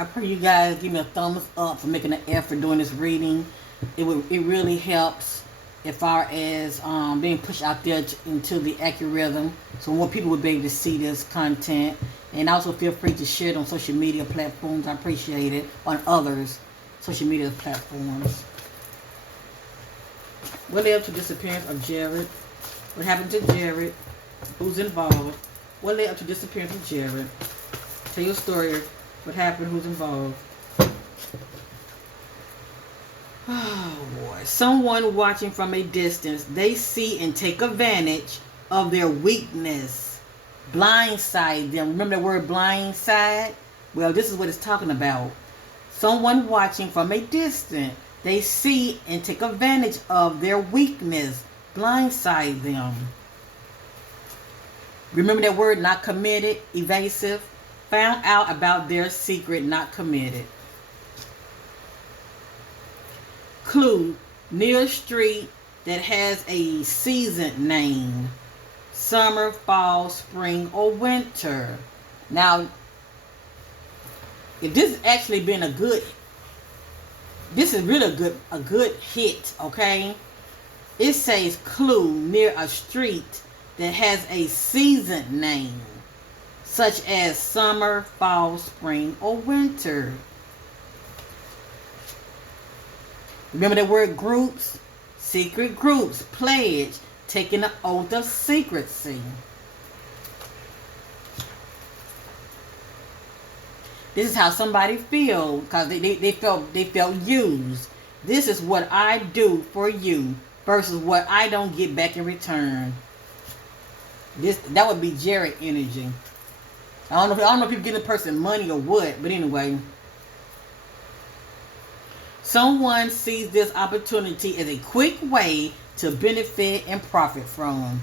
I pray you guys give me a thumbs up for making an effort doing this reading. It really helps as far as being pushed out there into the algorithm, so more people would be able to see this content. And also feel free to share it on social media platforms. I appreciate it. On others social media platforms. What led to the disappearance of Jared? What happened to Jared? Who's involved? What led up to disappearance of Jared? Tell your story. What happened? Who's involved? Oh boy. Someone watching from a distance. They see and take advantage of their weakness. Blindside them. Remember the word blindside? Well, this is what it's talking about. Someone watching from a distance. They see and take advantage of their weakness. Blindside them. Remember that word, not committed, evasive? Found out about their secret, not committed. Clue, near a street that has a season name. Summer, fall, spring, or winter. Now, if this has actually been this is really a good hit, okay? It says clue, near a street that has a season name, such as summer, fall, spring, or winter. Remember the word groups? Secret groups, pledge, taking an oath of secrecy. This is how somebody feels because they felt used. This is what I do for you versus what I don't get back in return. That would be Jared energy. I don't know if you're giving a person money or what, but anyway. Someone sees this opportunity as a quick way to benefit and profit from.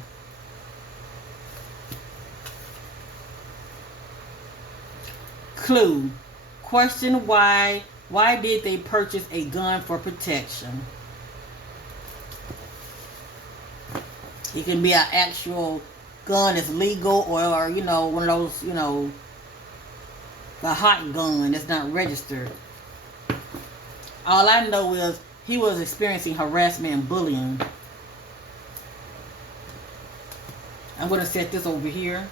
Clue. Question why did they purchase a gun for protection? It can be an actual gun that's legal or one of those, a hot gun that's not registered. All I know is he was experiencing harassment and bullying. I'm going to set this over here.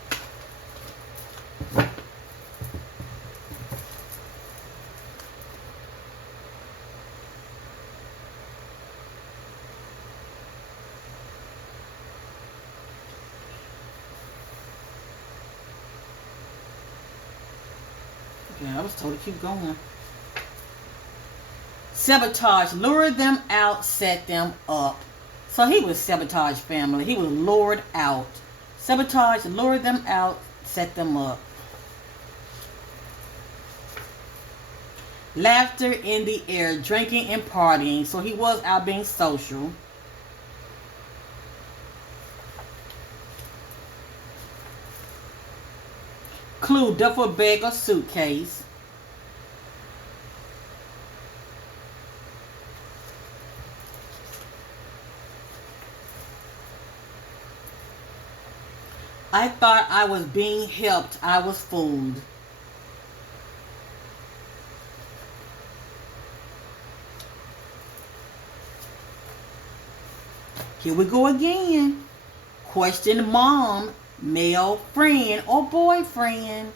Okay, I was told to keep going. Sabotage, lure them out, set them up. So he was sabotage family. He was lured out. Sabotage, lure them out, set them up. Laughter in the air, drinking and partying. So he was out being social. Clue, duffel bag or suitcase. I thought I was being helped. I was fooled. Here we go again. Question mom, male friend or boyfriend.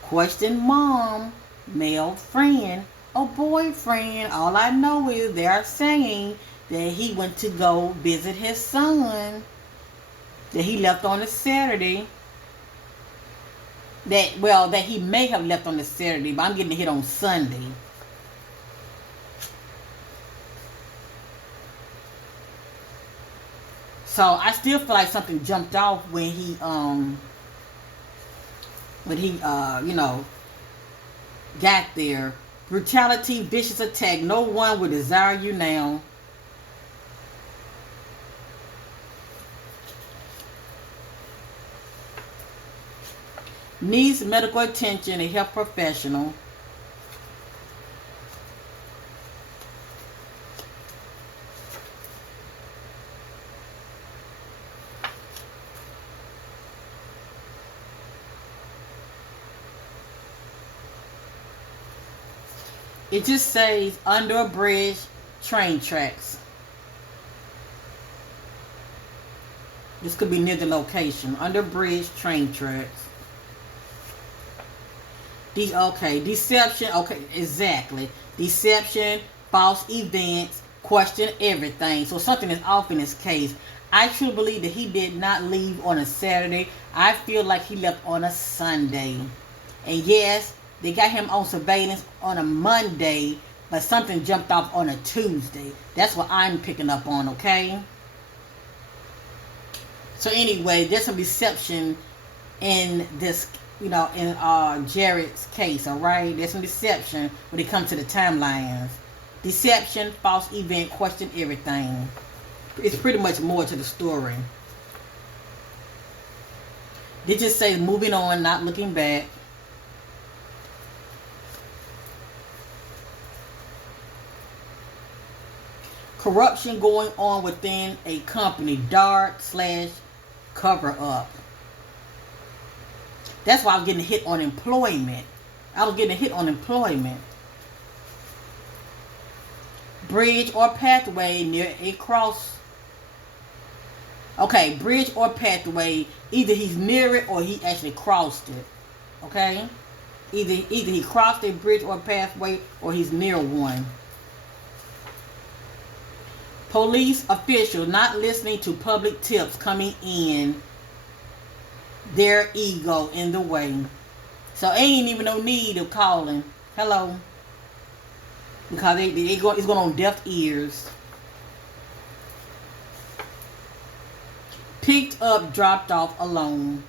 Question mom, male friend or boyfriend. All I know is they're saying that he went to go visit his son. That he left on a Saturday. That he may have left on a Saturday, but I'm getting a hit on Sunday. So I still feel like something jumped off when he got there. Brutality, vicious attack. No one would desire you now. Needs medical attention, a health professional. It just says under a bridge, train tracks. This could be near the location. Under bridge, train tracks. Deception. Okay, exactly. Deception, false events, question everything. So something is off in this case. I truly believe that he did not leave on a Saturday. I feel like he left on a Sunday. And yes, they got him on surveillance on a Monday, but something jumped off on a Tuesday. That's what I'm picking up on, okay? So anyway, there's some deception in this, in Jared's case, all right? There's some deception when it comes to the timelines. Deception, false event, question everything. It's pretty much more to the story. They just say moving on, not looking back. Corruption going on within a company. Dark/cover up. That's why I was getting a hit on employment. Bridge or pathway near a cross. Okay, bridge or pathway. Either he's near it or he actually crossed it. Okay? Either he crossed a bridge or pathway or he's near one. Police official not listening to public tips coming in. Their ego in the way. So ain't even no need of calling. Hello. Because it's going on deaf ears. Picked up, dropped off alone.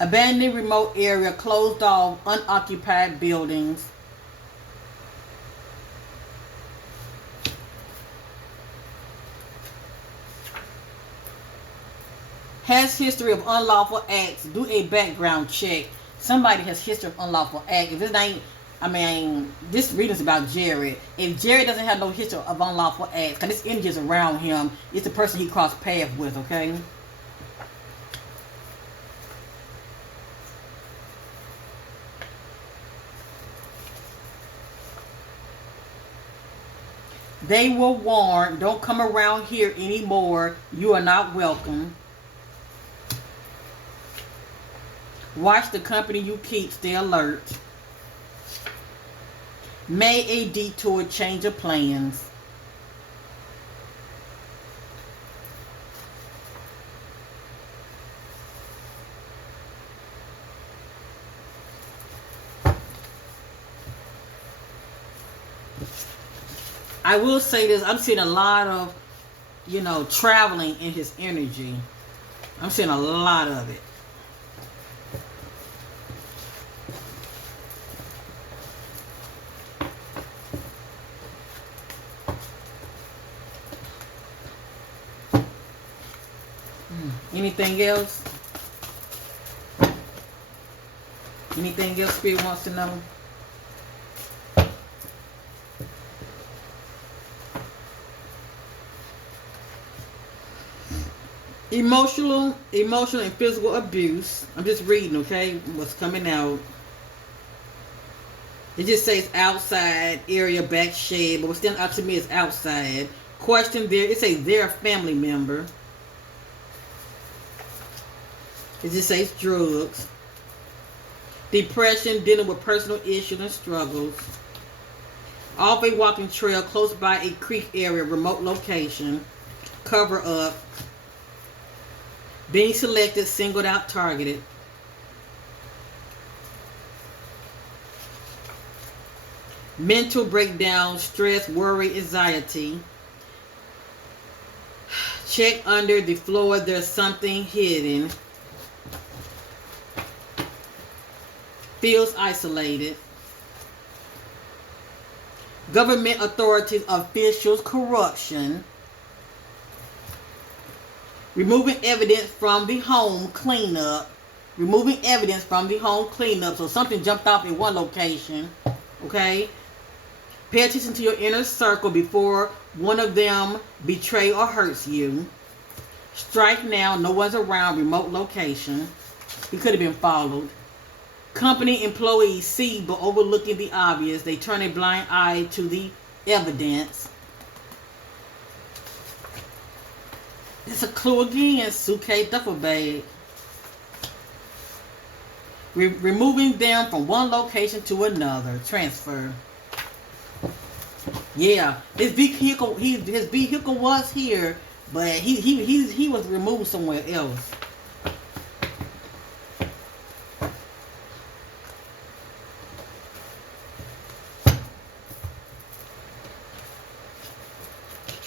Abandoned remote area, closed off, unoccupied buildings. Has history of unlawful acts. Do a background check. Somebody has history of unlawful acts. If it ain't, this reading's about Jared. If Jared doesn't have no history of unlawful acts, because this energy is around him, it's the person he crossed paths with, okay? They were warned, don't come around here anymore. You are not welcome. Watch the company you keep. Stay alert. Made a detour, change of plans. I will say this. I'm seeing a lot of, traveling in his energy. I'm seeing a lot of it. Anything else? Anything else Spirit wants to know? Emotional and physical abuse. I'm just reading, okay? What's coming out. It just says outside area, back shed, but what's standing out to me is outside. Question there. It says they're a family member. It just says drugs. Depression, dealing with personal issues and struggles. Off a walking trail close by a creek area, remote location. Cover up. Being selected, singled out, targeted. Mental breakdown, stress, worry, anxiety. Check under the floor, there's something hidden. Feels isolated. Government authorities, officials, corruption. Removing evidence from the home, cleanup. Removing evidence from the home, cleanup. So something jumped off in one location. Okay? Pay attention to your inner circle before one of them betray or hurts you. Strike now, no one's around, remote location. He could have been followed. Company employees see but overlooking the obvious. They turn a blind eye to the evidence. It's a clue again. Suitcase, duffel bag. Removing them from one location to another. Transfer. Yeah, his vehicle. His vehicle was here, but he was removed somewhere else.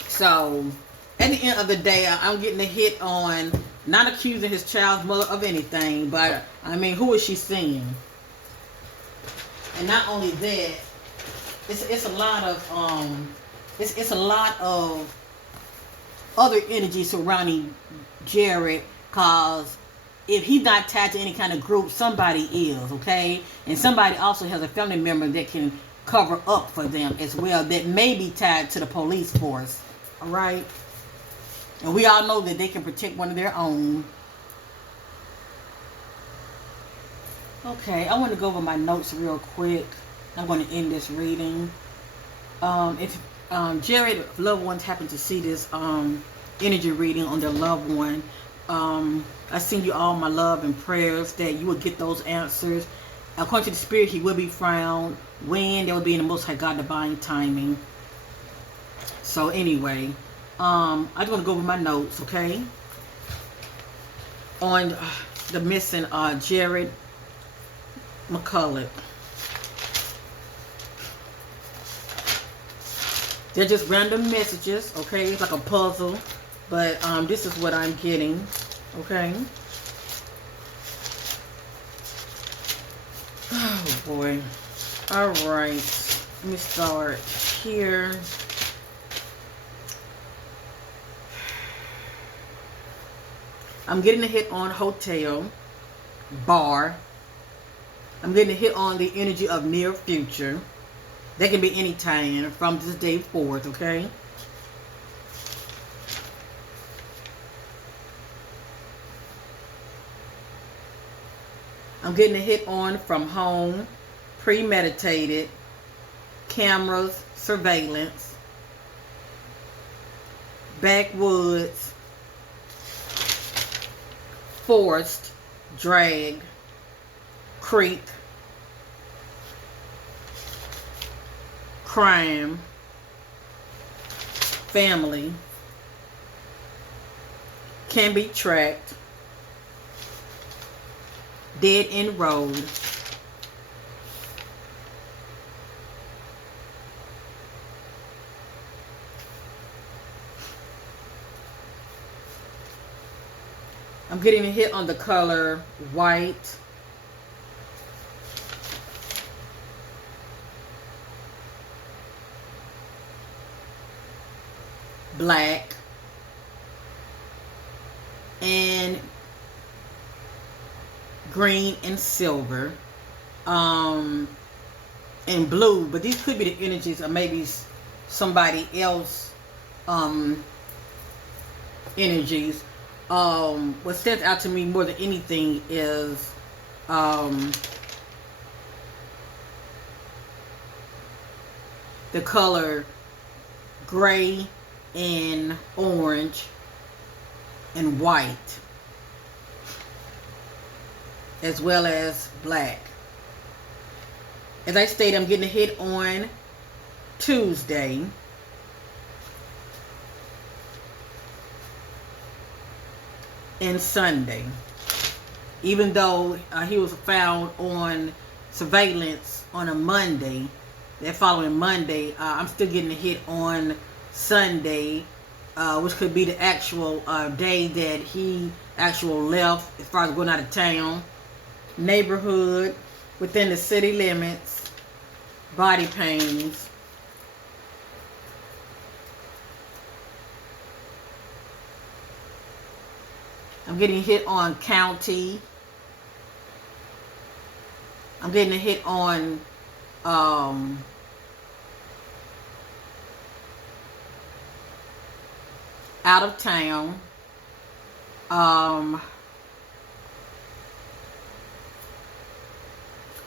So, at the end of the day, I'm getting a hit on not accusing his child's mother of anything, but I mean, who is she seeing? And not only that, it's a lot of it's a lot of other energy surrounding Jared, cause if he's not tied to any kind of group, somebody is, okay? And somebody also has a family member that can cover up for them as well, that may be tied to the police force. All right? And we all know that they can protect one of their own. Okay, I want to go over my notes real quick. I'm going to end this reading. If Jared loved ones happen to see this energy reading on their loved one, I send you all my love and prayers that you will get those answers. According to the Spirit, he will be found when there will be in the Most High God divine timing. So anyway, I just want to go over my notes, okay? On the missing Jared McCulloch. They're just random messages, okay? It's like a puzzle, but this is what I'm getting, okay? Oh boy. All right. Let me start here. I'm getting a hit on hotel, bar. I'm getting a hit on the energy of near future. That can be any time from this day forth, okay? I'm getting a hit on from home, premeditated, cameras, surveillance, backwoods, forced, drag, creek, crime, family, can be tracked, dead end road, I'm getting a hit on the color white, black, and green and silver, and blue. But these could be the energies of maybe somebody else energies. What stands out to me more than anything is the color gray and orange and white, as well as black. As I stated, I'm getting a hit on Tuesday, and Sunday. Even though he was found on surveillance on a Monday, that following Monday, I'm still getting a hit on Sunday, which could be the actual day that he actually left as far as going out of town. Neighborhood, within the city limits, body pains. I'm getting hit on county. I'm getting a hit on out of town.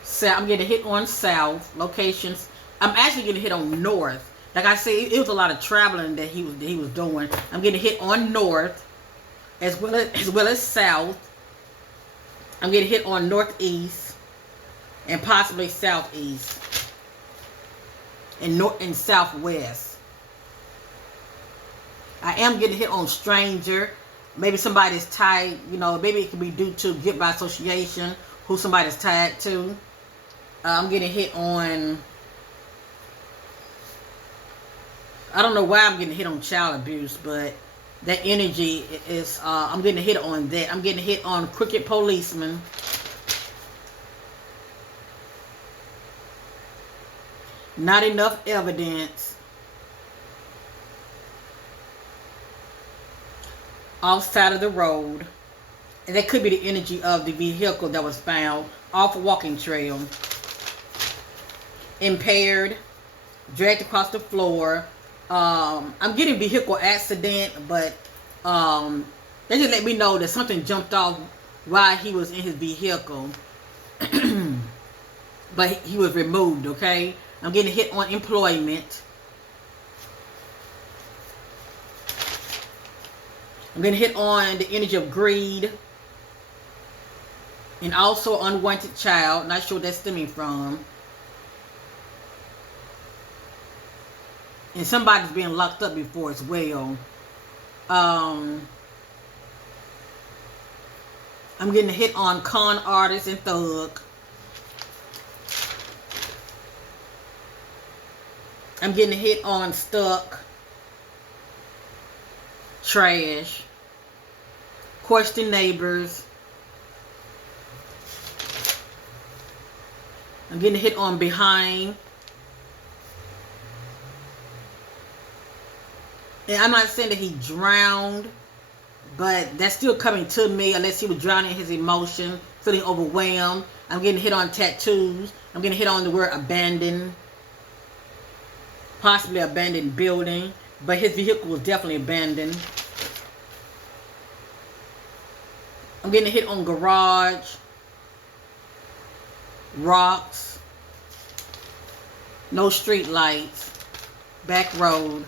So I'm getting a hit on south locations. I'm actually getting a hit on north. Like I said, it was a lot of traveling that he was doing. I'm getting a hit on north, as well as south. I'm getting hit on northeast and possibly southeast. and north and southwest. I am getting hit on stranger. Maybe somebody's tied, you know, maybe it could be due to guilt by association, who somebody's tied to. I'm getting hit on, I don't know why I'm getting hit on child abuse, but that energy is, I'm getting hit on that. I'm getting hit on crooked policemen. Not enough evidence. Off side of the road. And that could be the energy of the vehicle that was found off a walking trail. Impaired. Dragged across the floor. I'm getting vehicle accident, but they just let me know that something jumped off while he was in his vehicle. But he was removed, okay? I'm getting hit on employment. I'm getting hit on the energy of greed. And also unwanted child. Not sure what that's stemming from. And somebody's being locked up before as well. I'm getting hit on con artist and thug. I'm getting hit on stuck. Trash. Question neighbors. I'm getting hit on behind. And I'm not saying that he drowned, but that's still coming to me unless he was drowning in his emotion, feeling overwhelmed. I'm getting hit on tattoos. I'm getting hit on the word abandoned. Possibly abandoned building, but his vehicle was definitely abandoned. I'm getting hit on garage. Rocks. No street lights. Back road.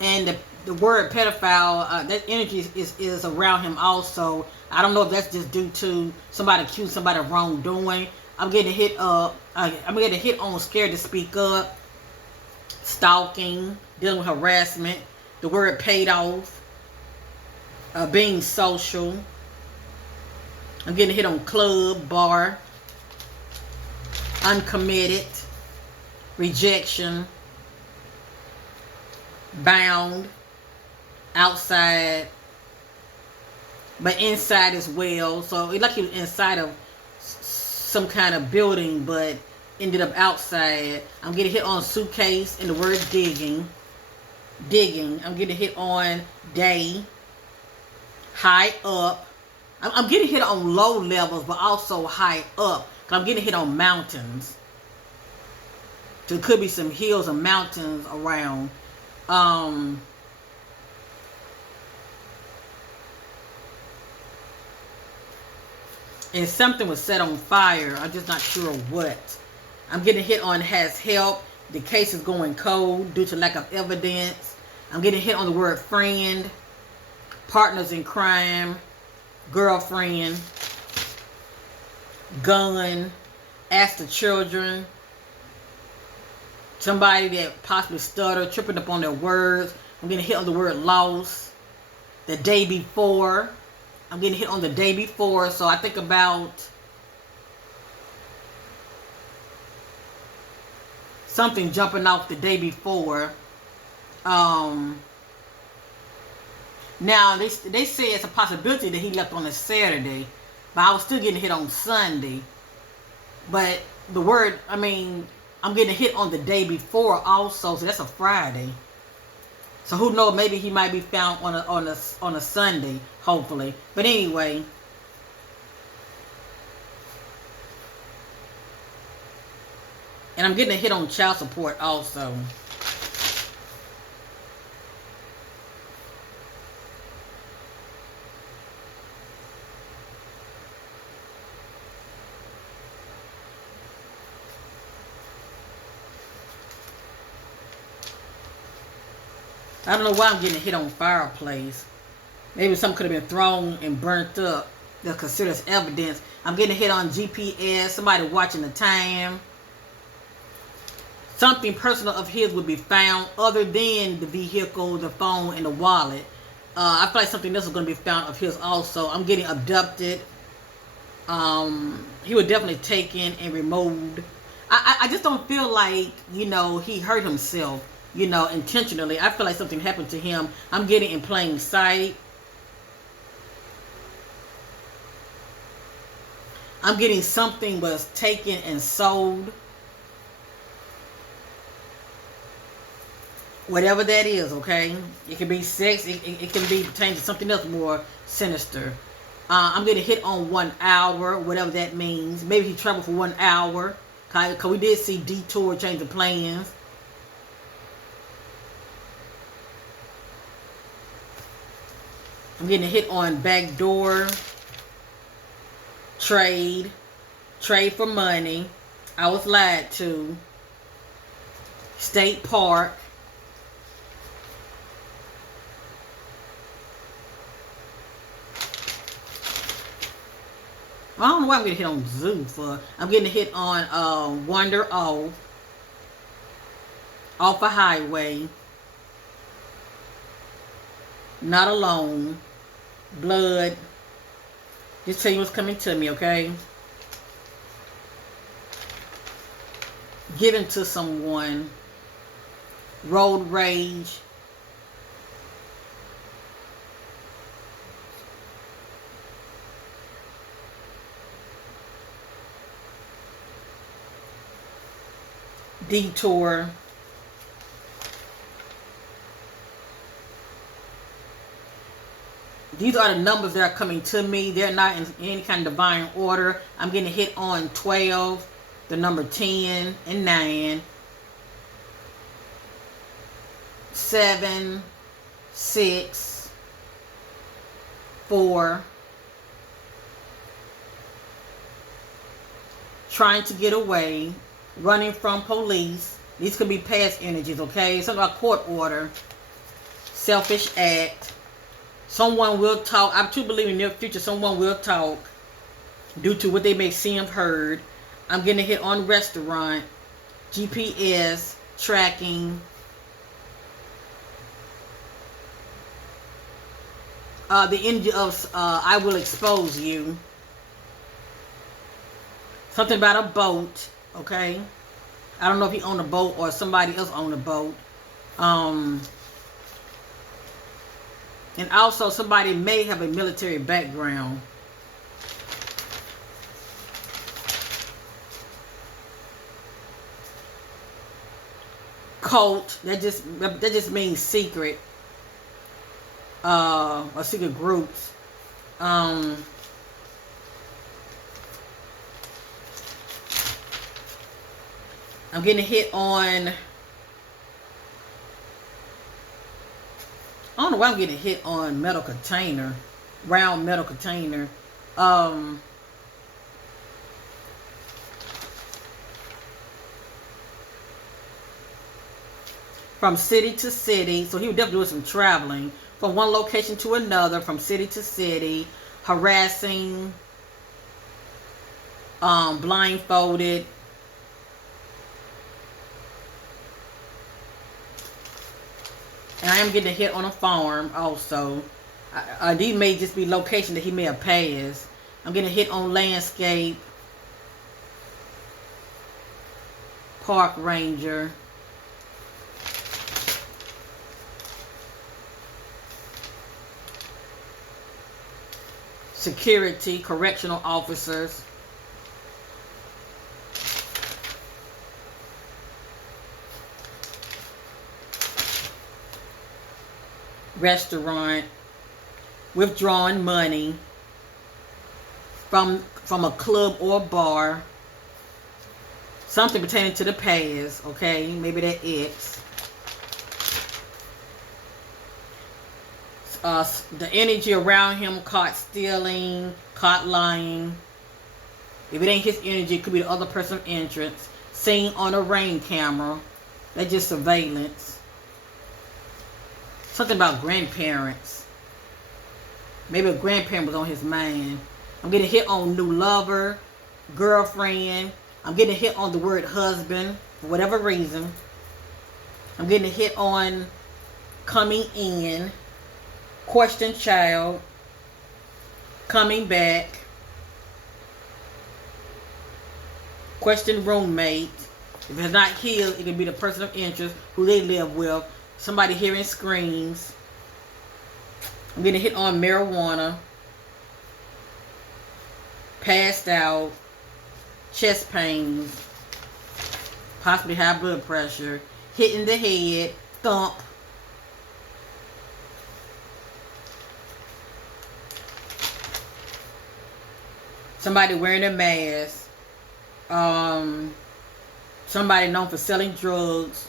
And the word pedophile, that energy is around him also. I don't know if that's just due to somebody accused somebody of wrongdoing. I'm getting hit I'm getting hit on scared to speak up. Stalking. Dealing with harassment. The word paid off. Being social. I'm getting hit on club, bar. Uncommitted. Rejection. Bound. Outside. But inside as well. So it's like he was inside of some kind of building, but ended up outside. I'm getting hit on suitcase and the word digging. Digging. I'm getting hit on day. High up. I'm getting hit on low levels, but also high up. I'm getting hit on mountains. So it could be some hills and mountains around. And something was set on fire. I'm just not sure what. I'm getting hit on has help. The case is going cold due to lack of evidence. I'm getting hit on the word friend. Partners in crime. Girlfriend. Gun. Ask the children. Somebody that possibly stuttered, tripping up on their words. I'm getting hit on the word loss. The day before. I'm getting hit on the day before. So I think about something jumping off the day before. Now, they say it's a possibility that he left on a Saturday. But I was still getting hit on Sunday. But the word, I mean, I'm getting hit on the day before also. So that's a Friday. So who knows? Maybe he might be found on a Sunday, hopefully. But anyway, and I'm getting a hit on child support also. I don't know why I'm getting hit on fireplace. Maybe something could have been thrown and burnt up They'll consider as evidence. I'm getting a hit on GPS, somebody watching the time. Something personal of his would be found other than the vehicle, the phone, and the wallet. I feel like something else is going to be found of his also. I'm getting abducted. He was definitely taken and removed. I just don't feel like, you know, he hurt himself, you know, intentionally. I feel like something happened to him. I'm getting in plain sight. I'm getting something was taken and sold. Whatever that is, okay? It can be sex. It can be pertaining to something else more sinister. I'm getting hit on 1 hour, whatever that means. Maybe he traveled for 1 hour. Because we did see detour, change of plans. I'm getting a hit on backdoor. Trade for money. I was lied to. State park. I don't know why I'm getting hit on zoo for. I'm getting a hit on wander off a highway. Not alone. Blood. Just tell you what's coming to me, okay? Given to someone. Road rage. Detour. These are the numbers that are coming to me. They're not in any kind of divine order. I'm getting hit on 12, the number 10, and 9. 7, 6, 4. Trying to get away. Running from police. These could be past energies, okay? Something about court order. Selfish act. Someone will talk. I do believe in the near future someone will talk due to what they may see and heard. I'm getting a hit on restaurant. GPS. Tracking. The energy of I will expose you. Something about a boat. Okay, I don't know if he owned a boat or somebody else owned a boat. And also somebody may have a military background. Cult, that just means secret. Or secret groups. I'm getting hit on. I don't know why I'm getting hit on metal container. Round metal container. From city to city. So he was definitely doing some traveling. From one location to another. From city to city. Harassing. Blindfolded. And I am getting a hit on a farm also. These may just be location that he may have passed. I'm getting a hit on landscape. Park ranger. Security, correctional officers. Restaurant, withdrawing money from a club or bar, something pertaining to the past, okay, maybe that ex. The energy around him, caught stealing, caught lying. If it ain't his energy, it could be the other person's entrance. Seen on a rain camera, that's just surveillance. Something about grandparents. Maybe a grandparent was on his mind. I'm getting hit on new lover, girlfriend. I'm getting hit on the word husband for whatever reason. I'm getting hit on coming in, question child, coming back, question roommate. If it's not his, it can be the person of interest who they live with. Somebody hearing screams. I'm getting hit on marijuana, passed out, chest pains, possibly high blood pressure, hitting the head, thump. Somebody wearing a mask. Somebody known for selling drugs.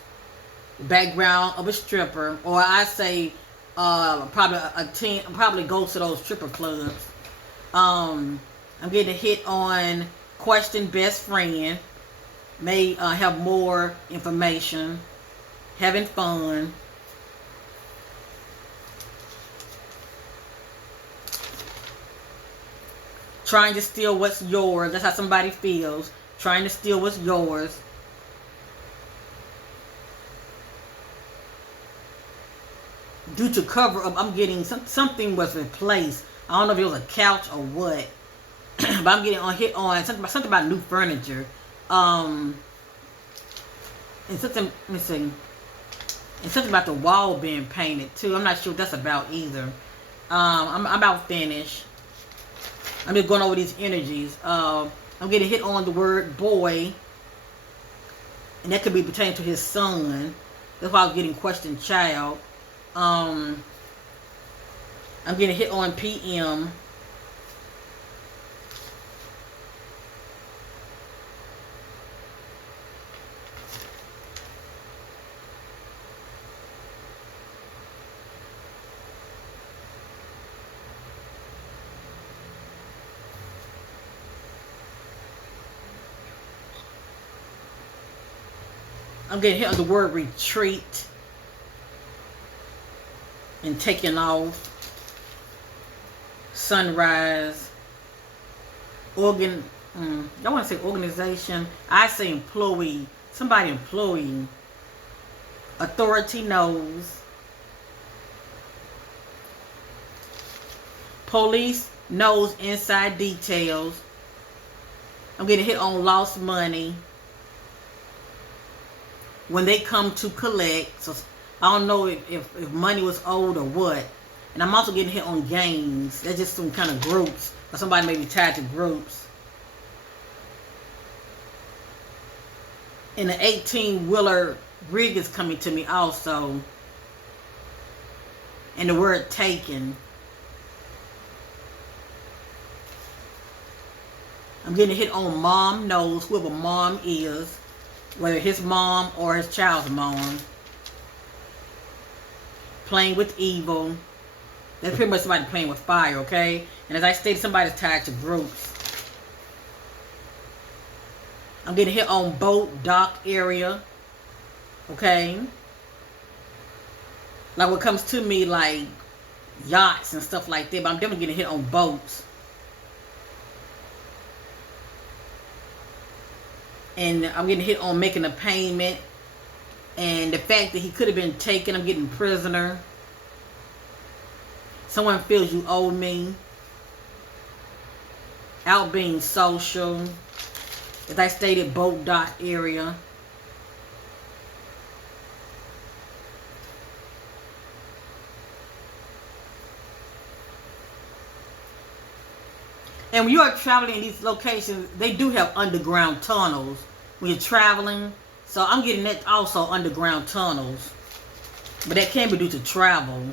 Background of a stripper, or I say probably a teen, probably goes to those stripper clubs. I'm getting a hit on question best friend. May have more information. Having fun. Trying to steal what's yours. That's how somebody feels. Trying to steal what's yours. Due to cover up, I'm getting something was replaced. I don't know if it was a couch or what. But I'm getting hit on something about new furniture. And something, let me see. And something about the wall being painted too. I'm not sure what that's about either. I'm about finished. I'm just going over these energies. I'm getting hit on the word boy. And that could be pertaining to his son. That's why I was getting question child. I'm getting hit on PM. I'm getting hit on the word retreat and taking off. Sunrise. I want to say organization. I say employee. Somebody employee. Authority knows. Police knows inside details. I'm getting hit on lost money. When they come to collect. So I don't know if money was owed or what. And I'm also getting hit on gangs. That's just some kind of groups. Or somebody may be tied to groups. And the 18-wheeler rig is coming to me also. And the word taken. I'm getting hit on mom knows, whoever mom is. Whether his mom or his child's mom. Playing with evil. That's pretty much somebody playing with fire, okay? And as I stated, somebody's tied to groups. I'm getting hit on boat, dock area. Okay? Like what comes to me like yachts and stuff like that. But I'm definitely getting hit on boats. And I'm getting hit on making a payment. And the fact that he could have been taken. I'm getting prisoner. Someone feels you owe me. Out being social. As I stated, boat dock area. And when you are traveling in these locations, they do have underground tunnels when you're traveling. So I'm getting that also, underground tunnels. But that can be due to travel.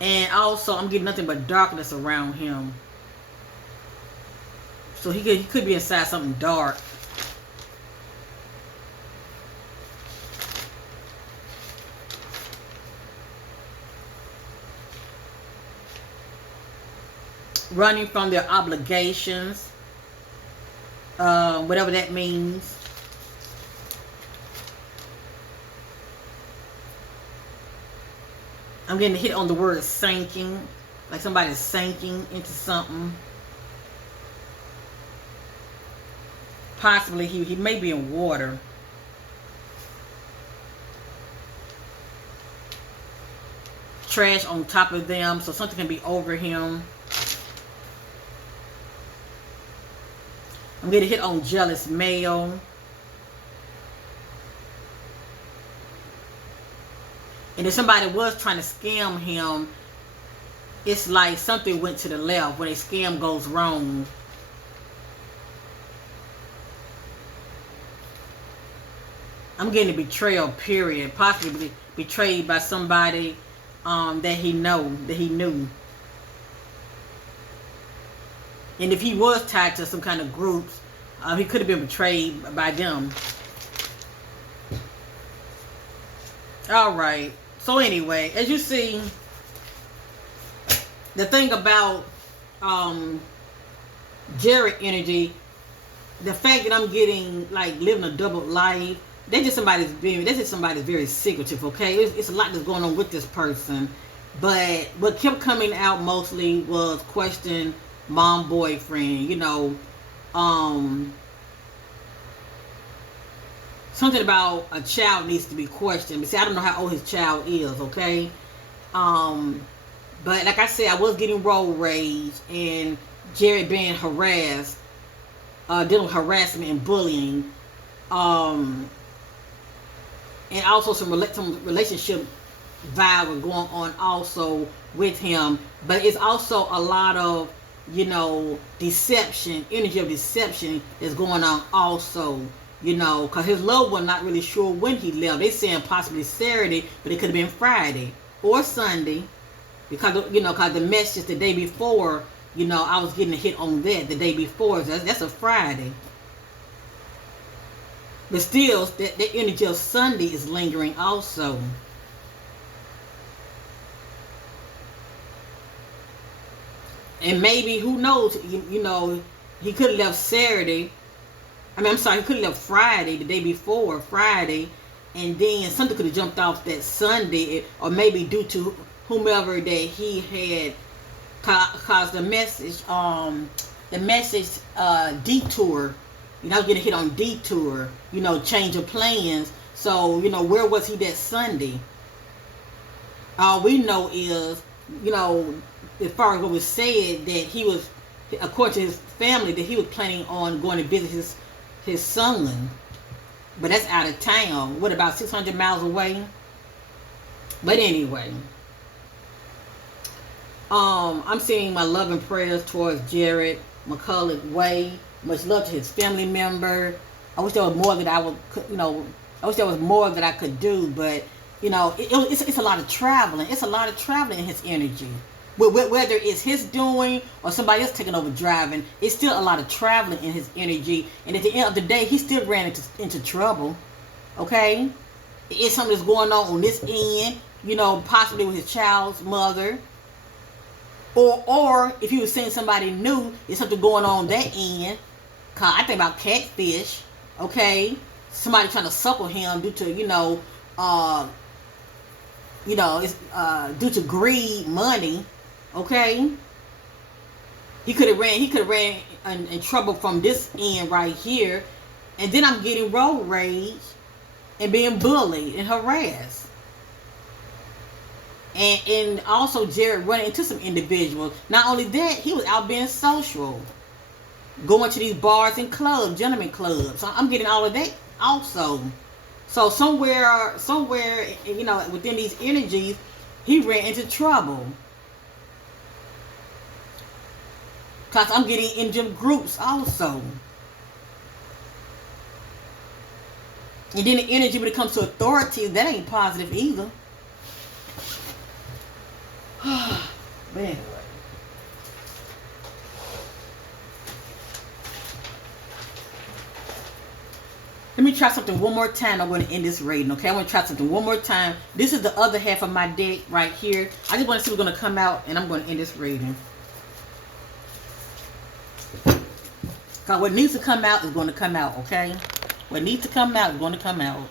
And also I'm getting nothing but darkness around him. So he could be inside something dark. Running from their obligations. Whatever that means. I'm getting hit on the word sinking. Like somebody's sinking into something. Possibly he may be in water. Trash on top of them, so something can be over him. I'm getting hit on jealous male. And if somebody was trying to scam him, it's like something went to the left when a scam goes wrong. I'm getting a betrayal, period. Possibly betrayed by somebody that he knew. And if he was tied to some kind of groups, he could have been betrayed by them. All right. So anyway, as you see, the thing about Jared energy, the fact that I'm getting like living a double life, that's just somebody's very secretive, okay? It's a lot that's going on with this person. But what kept coming out mostly was question mom boyfriend, you know, something about a child needs to be questioned. But see, I don't know how old his child is, okay? But like I said, I was getting road rage and Jared being harassed, dealing with harassment and bullying, and also some relationship vibe were going on also with him. But it's also a lot of, you know, deception, energy of deception is going on also, you know, because his loved one not really sure when he left. They saying possibly Saturday, but it could have been Friday or Sunday, because, you know, because the message the day before, you know, I was getting a hit on that the day before. So that's a Friday. But still, that energy of Sunday is lingering also. And maybe, who knows, you know, he could have left Saturday. I mean, I'm sorry, he could have left Friday, the day before, Friday. And then something could have jumped off that Sunday. Or maybe due to whomever that he had caused the message, detour. You know, I was getting hit on detour, you know, change of plans. So, you know, where was he that Sunday? All we know is, you know, as far as what was said, that he was, according to his family, that he was planning on going to visit his son. But that's out of town. What, about 600 miles away? But anyway, I'm sending my love and prayers towards Jared McColloch It. Much love to his family member. I wish there was more that I wish there was more that I could do, but, you know, it's a lot of traveling. It's a lot of traveling in his energy. Whether it's his doing or somebody else taking over driving, it's still a lot of traveling in his energy. And at the end of the day, he still ran into trouble. Okay? It's something that's going on this end, you know, possibly with his child's mother. Or if he was seeing somebody new, there's something going on that end. Cause I think about catfish, okay? Somebody trying to suckle him due to, it's due to greed, money, okay? He could have ran in trouble from this end right here, and then I'm getting road rage and being bullied and harassed. And also Jared running into some individuals. Not only that, he was out being social, going to these bars and clubs, gentlemen clubs. So I'm getting all of that also. So somewhere, you know, within these energies, he ran into trouble. Because I'm getting into groups also. And then the energy when it comes to authority, that ain't positive either. But anyway. Let me try something one more time. I'm going to end this reading, okay? I want to try something one more time. This is the other half of my deck right here. I just want to see what's going to come out, and I'm going to end this reading. Because what needs to come out is going to come out, okay? What needs to come out is going to come out.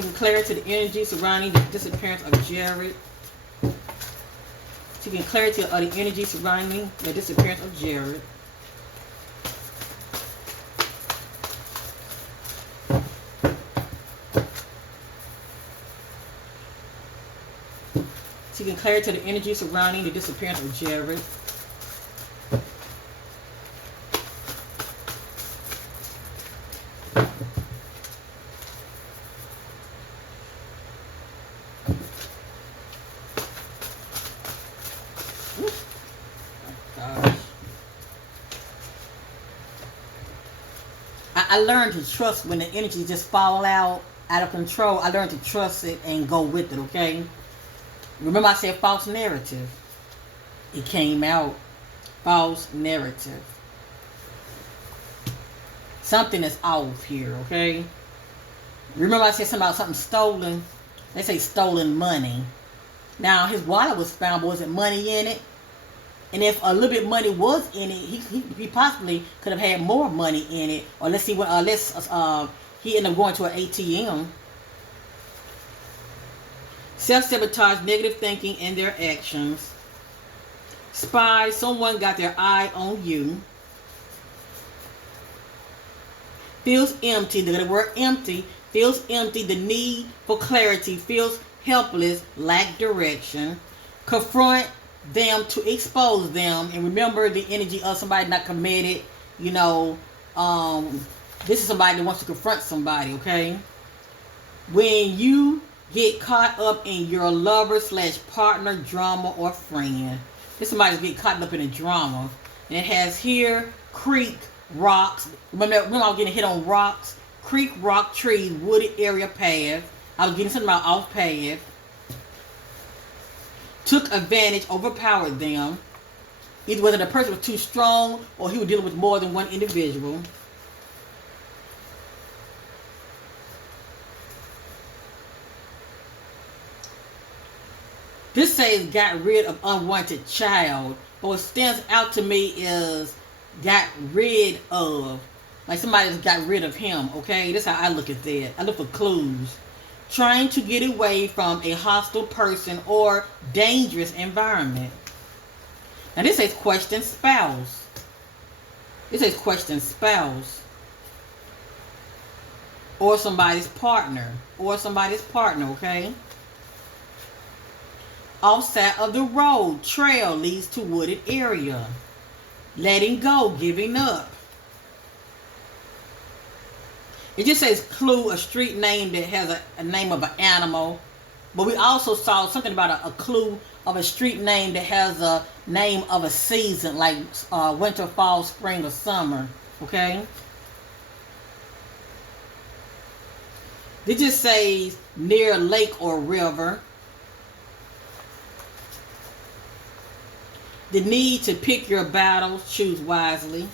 Seeking clarity to the energy surrounding the disappearance of Jared. Seeking clarity of the energy surrounding the disappearance of Jared. Seeking clarity to the energy surrounding the disappearance of Jared. I learned to trust when the energy just fall out of control. I learned to trust it and go with it, okay? Remember I said false narrative. It came out. False narrative. Something is off here, okay? Remember I said something about something stolen? They say stolen money. Now, his wallet was found, but was it money in it? And if a little bit money was in it, he possibly could have had more money in it. Or let's see what he ended up going to an ATM. Self-sabotage, negative thinking in their actions. Spy, someone got their eye on you. Feels empty, the word empty, feels empty, the need for clarity, feels helpless, lack direction. Confront them to expose them, and remember the energy of somebody not committed. You know, this is somebody that wants to confront somebody, okay? When you get caught up in your lover / partner drama or friend, this somebody's getting caught up in a drama, and it has here creek, rocks. Remember I was getting hit on rocks, creek, rock, trees, wooded area, path. I was getting something about off path. Took advantage, overpowered them. Either whether the person was too strong or he was dealing with more than one individual. This says got rid of unwanted child. But what stands out to me is got rid of. Like somebody's got rid of him, okay? That's how I look at that. I look for clues. Trying to get away from a hostile person or dangerous environment. Now this says question spouse. This says question spouse. Or somebody's partner. Or somebody's partner, okay? Offside of the road, trail leads to wooded area. Letting go, giving up. It just says clue, a street name that has a name of an animal. But we also saw something about a clue of a street name that has a name of a season, like winter, fall, spring, or summer. Okay? It just says near lake or river. The need to pick your battles, choose wisely.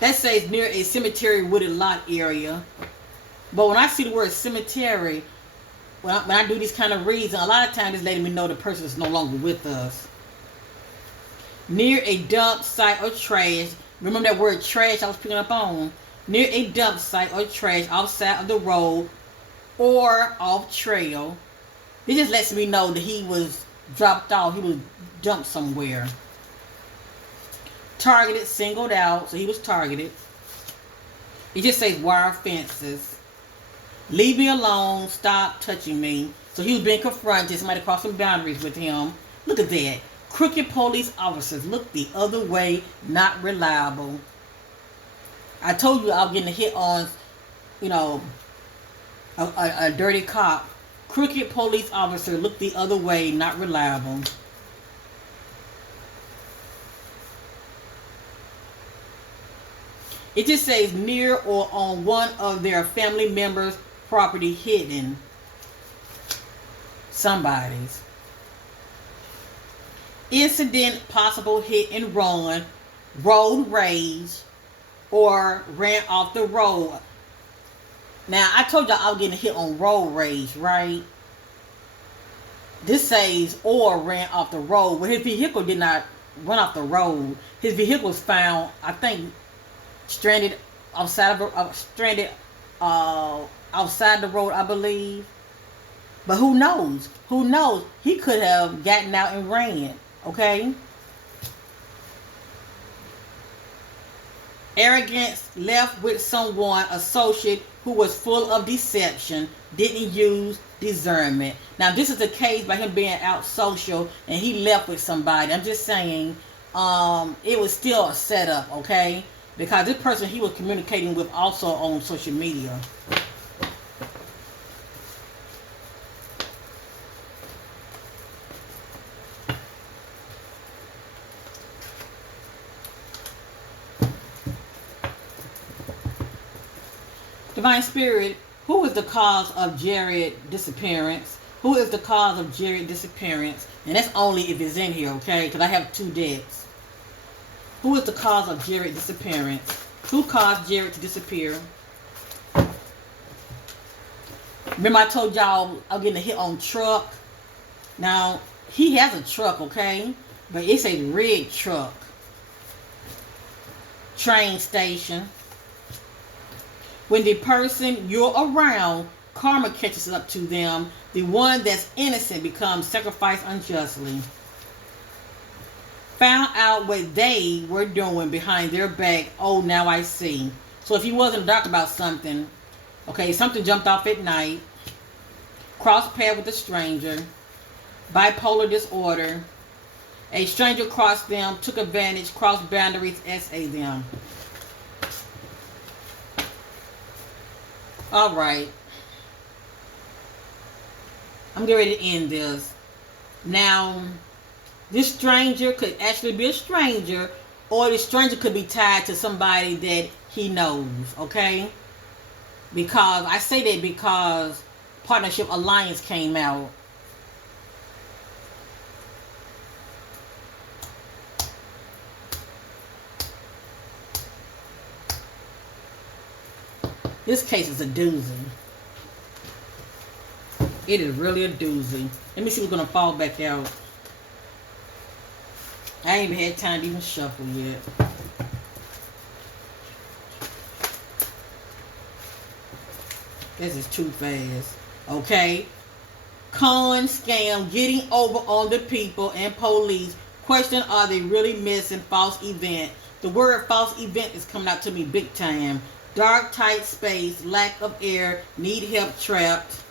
That says near a cemetery wooded lot area. But when I see the word cemetery, when I do these kind of reads, a lot of times it's letting me know the person is no longer with us. Near a dump site or trash. Remember that word trash I was picking up on? Near a dump site or trash outside of the road or off trail. It just lets me know that he was dropped off. He was dumped somewhere. Targeted, singled out, so he was targeted. It just says wire fences. Leave me alone, stop touching me. So he was being confronted, somebody crossed some boundaries with him. Look at that. Crooked police officers, look the other way, not reliable. I told you I was getting a hit on, you know, a dirty cop. Crooked police officer, look the other way, not reliable. It just says near or on one of their family members' property hidden. Somebody's. Incident, possible hit and run, road rage, or ran off the road. Now, I told y'all I was getting hit on road rage, right? This says or ran off the road. Well, his vehicle did not run off the road. His vehicle was found, I think, stranded stranded outside the road, I believe. But who knows? Who knows? He could have gotten out and ran. Okay. Arrogance left with someone associate who was full of deception, didn't use discernment. Now this is the case by him being out social and he left with somebody. I'm just saying, it was still a setup, okay? Because this person he was communicating with also on social media. Divine Spirit, who is the cause of Jared's disappearance? Who is the cause of Jared's disappearance? And that's only if it's in here, okay? Because I have 2 decks. Who is the cause of Jared's disappearance? Who caused Jared to disappear? Remember I told y'all I'm getting a hit on truck? Now, he has a truck, okay? But it's a red truck. Train station. When the person you're around, karma catches up to them. The one that's innocent becomes sacrificed unjustly. Found out what they were doing behind their back. Oh, now I see. So if he wasn't dark about something, okay, something jumped off at night. Crossed path with a stranger. Bipolar disorder. A stranger crossed them, took advantage, crossed boundaries, SA them. All right. I'm getting ready to end this. Now, this stranger could actually be a stranger, or the stranger could be tied to somebody that he knows, okay? Because, I say that because Partnership Alliance came out. This case is a doozy. It is really a doozy. Let me see what's going to fall back out. I ain't even had time to even shuffle yet. This is too fast. Okay. Con, scam, getting over on the people and police. Question, are they really missing? False event. The word false event is coming out to me big time. Dark, tight space, lack of air, need help, trapped.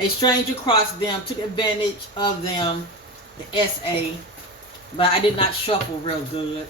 A stranger crossed them, took advantage of them, the SA. But I did not shuffle real good.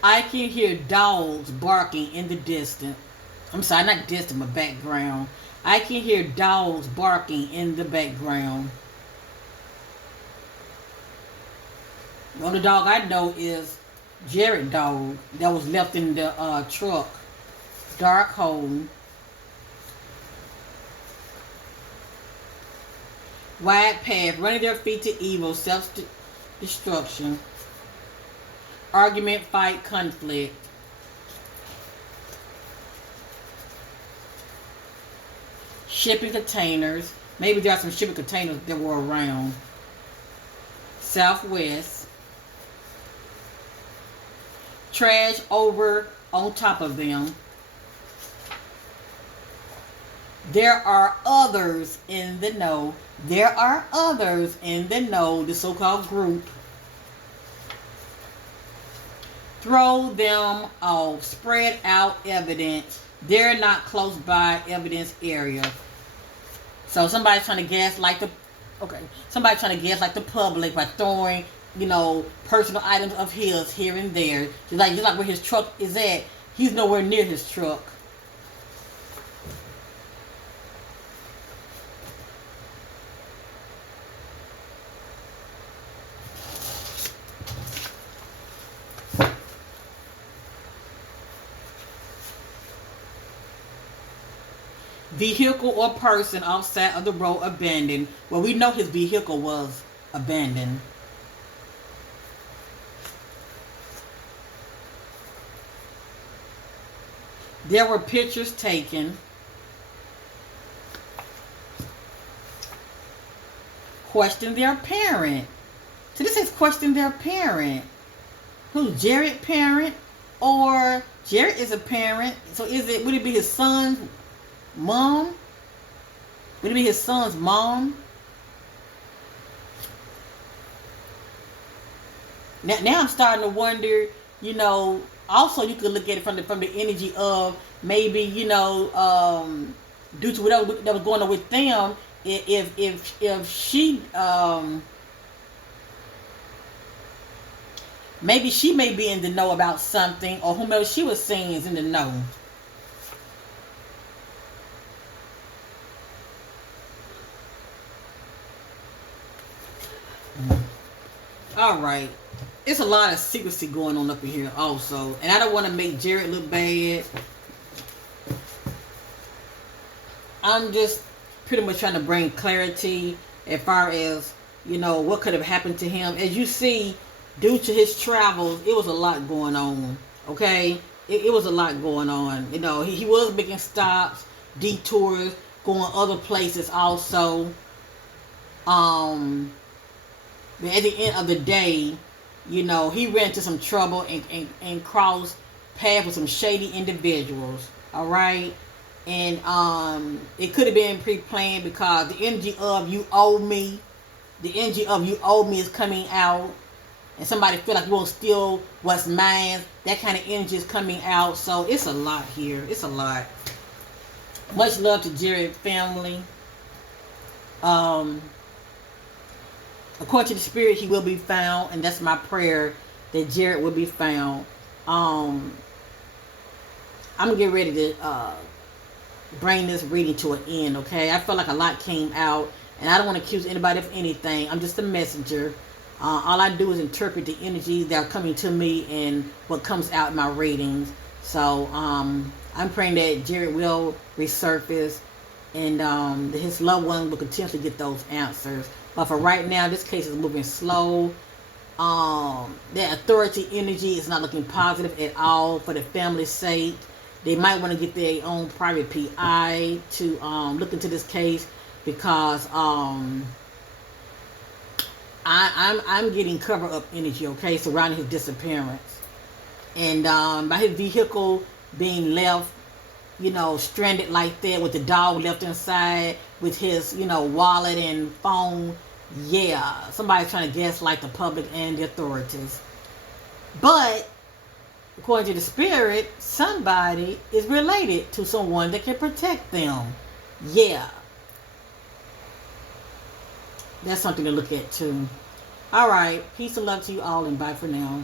I can hear dogs barking in the distance. I'm sorry, not distant, but background. I can hear dogs barking in the background. The only dog I know is Jared dog that was left in the truck. Dark hole. Wide path, running their feet to evil, self-destruction. Argument, fight, conflict. Shipping containers. Maybe there are some shipping containers that were around. Southwest. Trash over on top of them. There are others in the know. There are others in the know, the so-called group. Throw them off. Spread out evidence. They're not close by evidence area. So somebody's trying to gaslight the somebody trying to gaslight the public by throwing, personal items of his here and there. Just like where his truck is at, he's nowhere near his truck. Vehicle or person outside of the road abandoned. Well, we know his vehicle was abandoned. There were pictures taken. Question their parent. So this is question their parent. Who's Jared parent? Or Jared is a parent. So would it be his son's mom? Would it be his son's mom? Now I'm starting to wonder, also you could look at it from the energy of maybe, due to whatever that was going on with them, if she maybe she may be in the know about something, or whomever she was seeing is in the know. All right. It's a lot of secrecy going on up in here also. And I don't want to make Jared look bad. I'm just pretty much trying to bring clarity as far as, what could have happened to him. As you see, due to his travels, it was a lot going on. Okay? It was a lot going on. He was making stops, detours, going other places also. But at the end of the day, he ran into some trouble and crossed paths with some shady individuals. All right? And it could have been pre-planned because the energy of you owe me, is coming out. And somebody feel like you won't steal what's mine. That kind of energy is coming out. So it's a lot here. It's a lot. Much love to Jared family. According to the spirit, he will be found, and that's my prayer, that Jared will be found. I'm gonna get ready to bring this reading to an end. Okay, I feel like a lot came out, and I don't want to accuse anybody of anything. I'm just a messenger. All I do is interpret the energies that are coming to me and what comes out in my readings. So I'm praying that Jared will resurface, and that his loved one will continue to get those answers. But for right now, this case is moving slow. The authority energy is not looking positive at all for the family's sake. They might want to get their own private PI to look into this case, because I'm getting cover up energy, okay, surrounding his disappearance, and by his vehicle being left, stranded like that, with the dog left inside, with his wallet and phone. Yeah, somebody's trying to gaslight the public and the authorities. But according to the spirit, somebody is related to someone that can protect them. Yeah, that's something to look at too. All right, peace and love to you all, and bye for now.